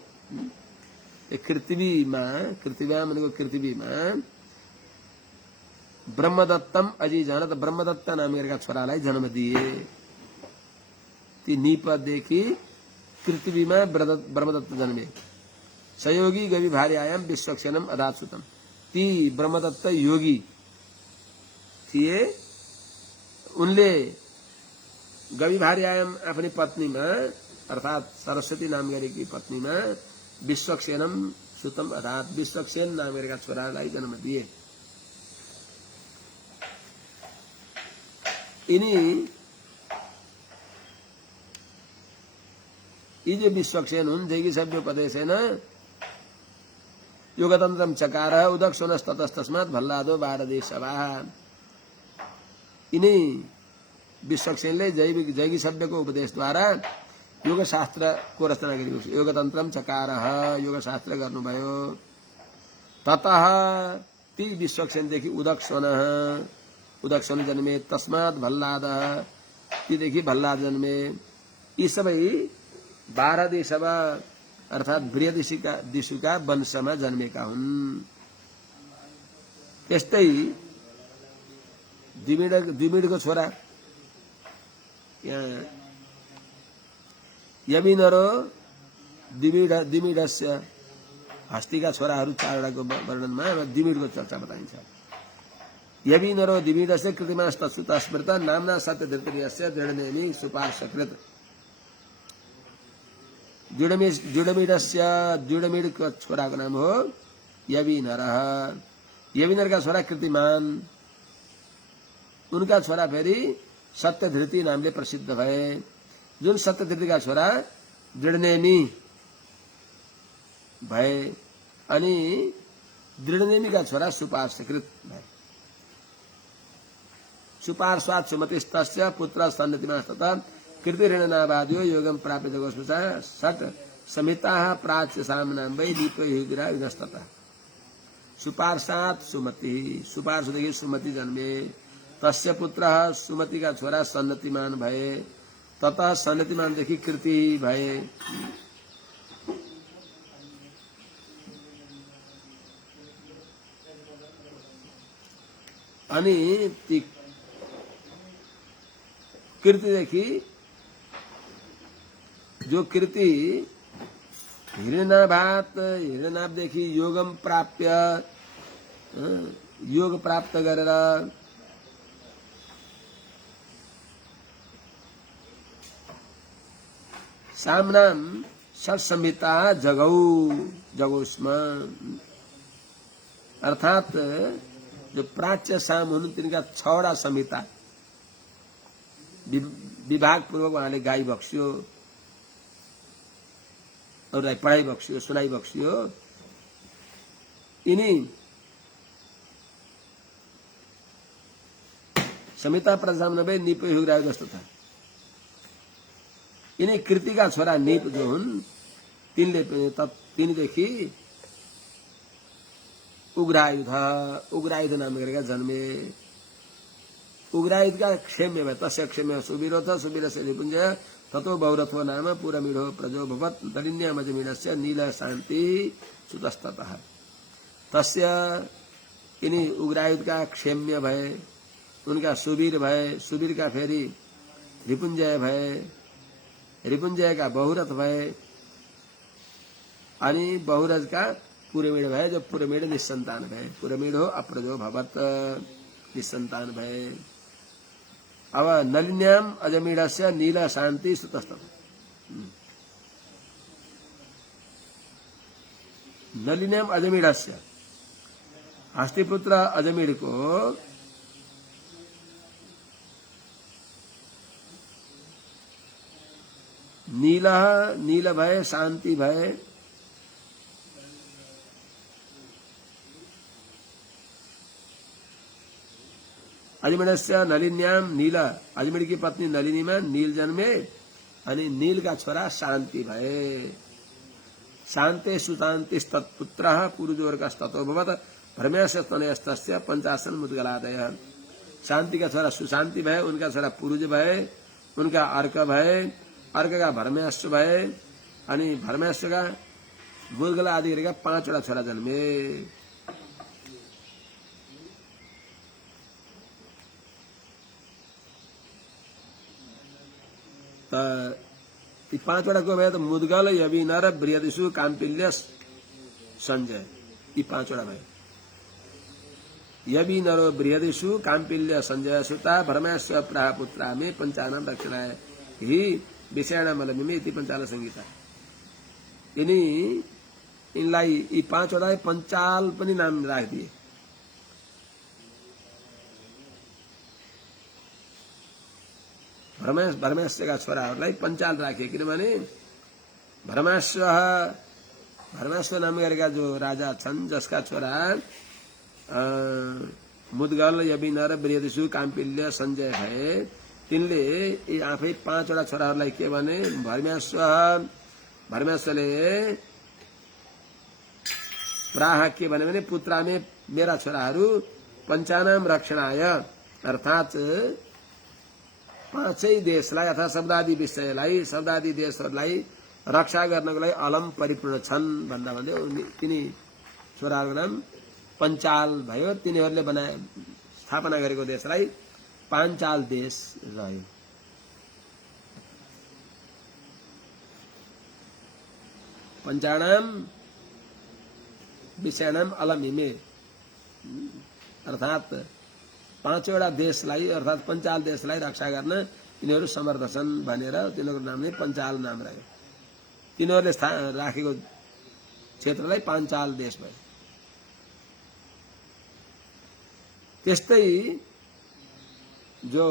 कृत्व्या भनेको कृत्वीमा ब्रह्मदत्तम अजीजनत, ब्रह्मदत्त नामका छोरालाई जन्म दिए। ती निपदेखि कृत्वीमा ब्रह्मदत्त जन्मे। सहयोगी गविभार्यायाम विश्वक्षणम अधात सुतम। ती ब्रह्मदत्त योगी थिए, उनले गविभार्यायाम आफ्नी पत्नीमा अर्थात सरस्वती नाम गरेकी पत्नीमा विश्वक्षेनम सुतम अर्थात विश्वक्षेन नाम गरेका छोरालाई जन्म दिए। यी जो विश्वक्षेन हुन्, जैगी सभ्योपदेशेन योगतन्त्रम चकार उदक्षोनस्ततस्तस्मात् भल्लादो भारदेशवा। यिनी विश्वक्षेनले जैगी सभ्यको उपदेशद्वारा योगशास्त्रको रचना गरेको छ। योगतन्त्रम चकार, योगशास्त्र गर्नुभयो। ततः ती विश्वक्षेनदेखि उदक्षोन जन्मे, तस्मात् भल्लाद, तीदेखि भल्लाद जन्मे। यी सबै 12 देशवा अर्थात बृहदिशुका वंशमा जन्मेका हुन्। त्यस्तै द्विमीडको छोरा यविनरो द्विमीडस्य, हस्तीका छोराहरू 4वटाको वर्णनमा द्विमीडको चर्चा बताइन्छ। यविनरो द्विमीडस्य कृतिमास्तुत स्मृत नाम्ना सत्यधृतर्यस्य दृढनेमि सुपार्षकृत। द्विडमीडको छोराको नाम हो यविनर। यविनरका छोरा कृतिमान, उनका छोरा फेरि सत्यधृति नामले प्रसिद्ध भए। जुन सत्यधृतिका छोरा दृढनेमी भए, अनि दृढनेमीका छोरा सुपार्षकृत भए। सुपार्श्वात् सुमतिस्तस्य पुत्र सन्नतिमा तथा कृतिऋणनावाद्यो योगम प्राप्य जगोस्मृता षट् समिताः प्राच्य सामनां वै दीपयुगिरा विनस्ततः। सुपार्श्वात् सुमति, सुपार्श्वदेखि सुमति जन्मे। तस्य पुत्रः, सुमतिका छोरा सन्नतिमान भए। ततः सन्नतिमानदेखि कृति भए। अनि ती कृतिदेखि जो कृति हिरण्यनाभदेखि योगम प्राप्य योग प्राप्त गरेर सामनाम सत्संहिता जगौस्म अर्थात जो प्राच्य साम हुनु तिनका 6वटा संहिता विभाग पूर्वक उहाँले गाई बक्स्यो, अरूलाई पढाइ बक्स्यो, सुनाइ बक्स्यो। यिनी संहिता प्रजाम नभए निप युगराज जस्तो था। यिनी कृतिका छोरा निप जो हुन् तिनदेखि उग्रायुध नाम गरेका जन्मे। उग्रायुधका क्षेम्य भए तस्य क्षेम्य सुवीरो छ सुवीरस्य निपुञ्जय ततो बहुरथो नाम पुरमीढो प्रजो भवत् दलिन्यामजमीनस्य नील शान्ति सुतस्ततः। तस्य यिनी उग्रायुधका क्षेम्य भए, उनका सुवीर भए, सुवीरका फेरि रिपुञ्जय भए, रिपुञ्जयका बहुरथ भए अनि बहुरथका पुरमीड भए, जो पुरमीड निसन्तान भए। पुरमीढो अप्रजो भवत् निसन्तान भए। अब नलिन्याम अजमीडस्य नील शान्ति सुतस्ततः। नलिन्याम अजमीडस्य हस्तिपुत्र अजमीडको नील भए, शान्ति भए, अजमीडस्य नलिन्याम नील, अजमीड की पत्नी नलिनीमा नील जन्मे अनि नीलका छोरा शान्ति भए। शान्ते सुशान्तिस्तत्पुत्रः पुरुजोर्कस्ततो भवत् भ्रम्यस्य तनयस्तस्य पञ्चासन मुद्गलादयः। शान्ति का छोरा सुशान्ति भए, उनका छोरा पुरुज भए, उनका अर्क भए, अर्क का भर्म्याश्व भए अनि भर्म्याश्व का मुद्गला आदि गरेका 5वटा छोरा जन्मे। ती 5वटा को भए त मुद्गल, यविनर, बृहदिषु, काम्पिल्य, संजय, यी 5वटा भए। यविनरो बृहदिषु काम्पिल्य संजय सुता भर्म्याश्व प्राह पुत्रा मे पंचानाम दक्षिणाय हि विषयाणामलमिमे इति पंचाल संहिता। यिनलाई यी 5वटा पंचाल पनि नाम राखिदिए। भर्म्याश्वका छोराहरूलाई पंचाल राखे, किनभने भर्म्याश्व नाम गरेका जो राजा छन्, जसका छोरा मुद्गल, यविनर, बृहदिषु, काम्पिल्य, संजय भए, तिनले यी आफै 5वटा छोराहरूलाई के भने भर्म्याश्वले प्राह के भने पुत्रामे मेरा छोराहरू पंचानाम रक्षणाय अर्थात 5 देशलाई अथवा शब्दादि विषयलाई, शब्दादि देशहरूलाई रक्षा गर्नको लागि अलम परिपूर्ण छन् भन्दा भन्दै तिनी छोराहरूको नाम पञ्चाल भयो। तिनीहरूले स्थापना गरेको देशलाई पाञ्चाल देश रह्यो। पञ्चानाम विषयानाम अलम हिमे अर्थात 5वटा देशलाई अर्थात पञ्चाल देशलाई रक्षा गर्न यिनीहरू समर्थ छन् भनेर तिनीहरूको नाम नै पञ्चाल नाम रह्यो। तिनीहरूले राखेको क्षेत्रलाई पाञ्चाल देश भयो। त्यस्तै जो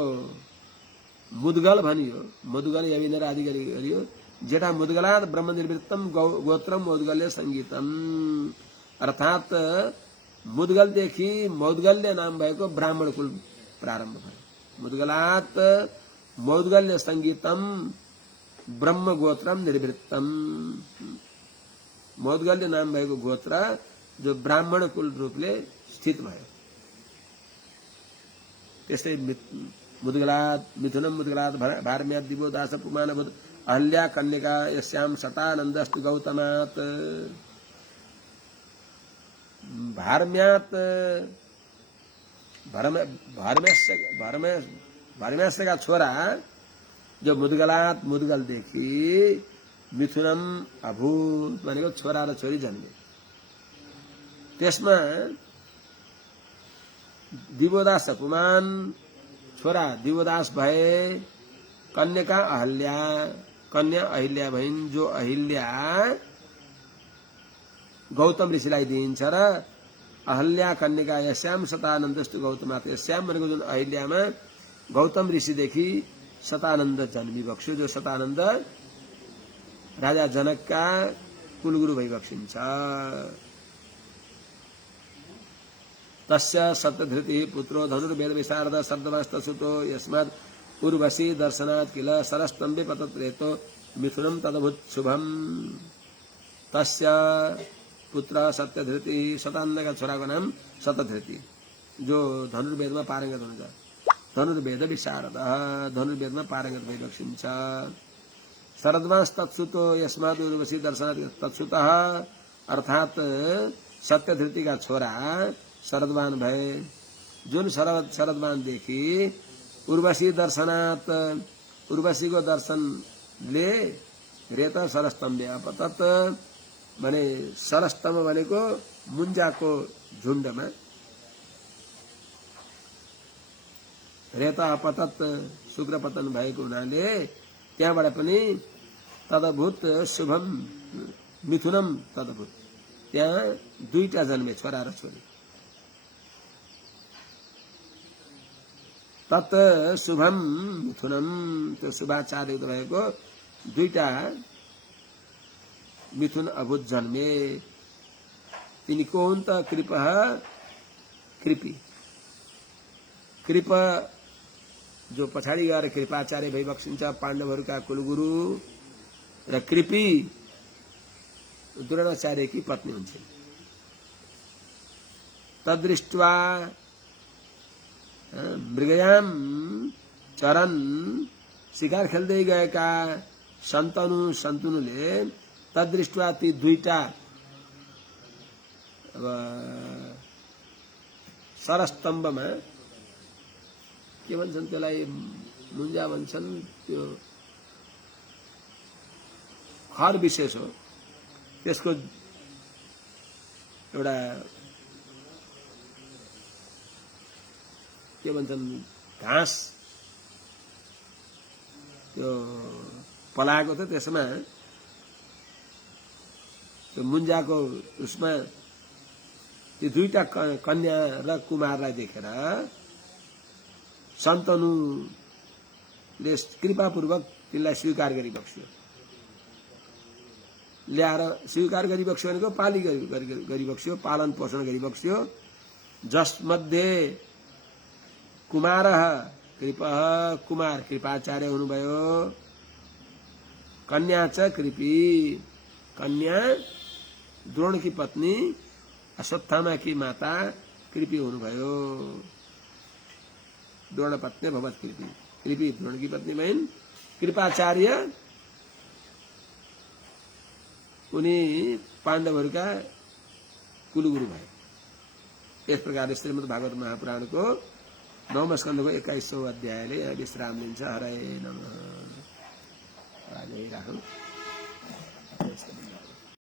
मुद्गल भनियो, मुद्गल यविनर आदि गरियो। जेठा मुद्गलात ब्रह्म निर्वृत्तम गोत्रम मौद्गल्य संगीतम अर्थात मुद्गलदेखि मौद्गल्य नाम भएको ब्राह्मण कुल प्रारम्भ भयो। मुद्गलात मौद्गल्य संगीतम ब्रह्म गोत्रम निर्वृत्तम, मौद्गल्य नाम भएको गोत्र जो ब्राह्मण कुल रूपले स्थित भयो। त्यस्तै मुद्गलात मिथुनम मुद्गलात भारम्यात दिवो दास पुमान अहल्या कन्यका यस्याम शतानन्दस्तु गौतमात। भारम्यात भर्म्याश्व का छोरा जो मुद्गलात मुद्गलदेखि मिथुनम अभूत भनेको छोरा र छोरी जन्मे। त्यसमा दिवोदास पुमान छोरा दिवोदास भए, कन्याका अहल्या, कन्या अहिल्या भइन्। जो अहिल्या गौतम ऋषिलाई दिइन्छ र अहल्या कन्याका यस्याम शतानन्दस्तु गौतमात्। यस्याम भनेको जुन अहिल्यामा गौतम ऋषिदेखि शतानन्द जन्मिबक्स्यो, जो शतानन्द राजा जनकका कुलगुरु भइबक्सिन्छ। तस्य सत्यधृति पुत्रो धनुर्वेद विशारद शब्दवास्तसुतो यस्मात् उर्वशी दर्शनात् किल सरस्तम्भे पतत्रेतो मिथुनम तदभूत शुभम। तस्य पुत्र सत्यधृति, शतानन्दका छोराको नाम सत्यधृति, जो धनुर्वेदमा पारङ्गत हुन्छ। धनुर्वेद विशारद, धनुर्वेदमा पारङ्गत भइबक्सिन्छ। शरद्वांश तत्सुतो यस्मात् उर्वशी दर्शनात्। तत्सुतः अर्थात सत्यधृतिका छोरा शरदवान भए। जुन शरदवानदेखि उर्वशी दर्शनात्, उर्वशीको दर्शनले रेत सरस्तम्भे अपतत भने सरस्तम्भ भनेको मुन्जाको झुण्डमा, रेत अपतत शुक्रपतन भएको हुनाले त्यहाँबाट पनि तदभूत शुभम मिथुनम तदभूत, त्यहाँ दुईटा जन्मे छोरा र छोरी। तत् शुभम मिथुनम, त्यो शुभाचार्युक्त भएको दुईटा मिथुन अभूत जन्मे। तिनी को हुन् त? कृपः कृपी। कृप जो पछाडि गएर कृपाचार्य भइबक्सिन्छ, पाण्डवहरूका कुलगुरु, र कृपी द्रोणाचार्यकी पत्नी हुन्छन्। तदृष्ट्वा मृगयाम चरन, शिकार खेल्दै गएका सन्तनुले तदृष्ट्वा ती दुईटा सरस्तम्भमा, के भन्छन् त्यसलाई, मुन्जा भन्छन्, त्यो खर विशेष हो, त्यसको एउटा के भन्छन् घाँस त्यो पलाएको थियो, त्यसमा त्यो मुन्जाको उसमा त्यो दुईटा कन्या र कुमारलाई देखेर सन्तनुले कृपापूर्वक तिनलाई स्वीकार गरिबक्स्यो। ल्याएर स्वीकार गरिबक्स्यो भनेको पाली गरिबक्स्यो, पालन पोषण गरिबक्स्यो। जसमध्ये कुमारः कृपः, कुमार कृपाचार्य हुनुभयो, कन्या च कृपी, कन्या द्रोणकी पत्नी अश्वत्थामाकी माता कृपी हुनुभयो। द्रोणपत्नी भवत कृपी, कृपी द्रोणकी पत्नी भइन्। कृपाचार्य उनी पाण्डवहरूका कुलगुरु भए। यस प्रकार श्रीमद् भागवत महापुराणको 9औं स्कन्धको 21औं अध्यायले विश्राम लिन्छ। हरे नमः। राखौँ।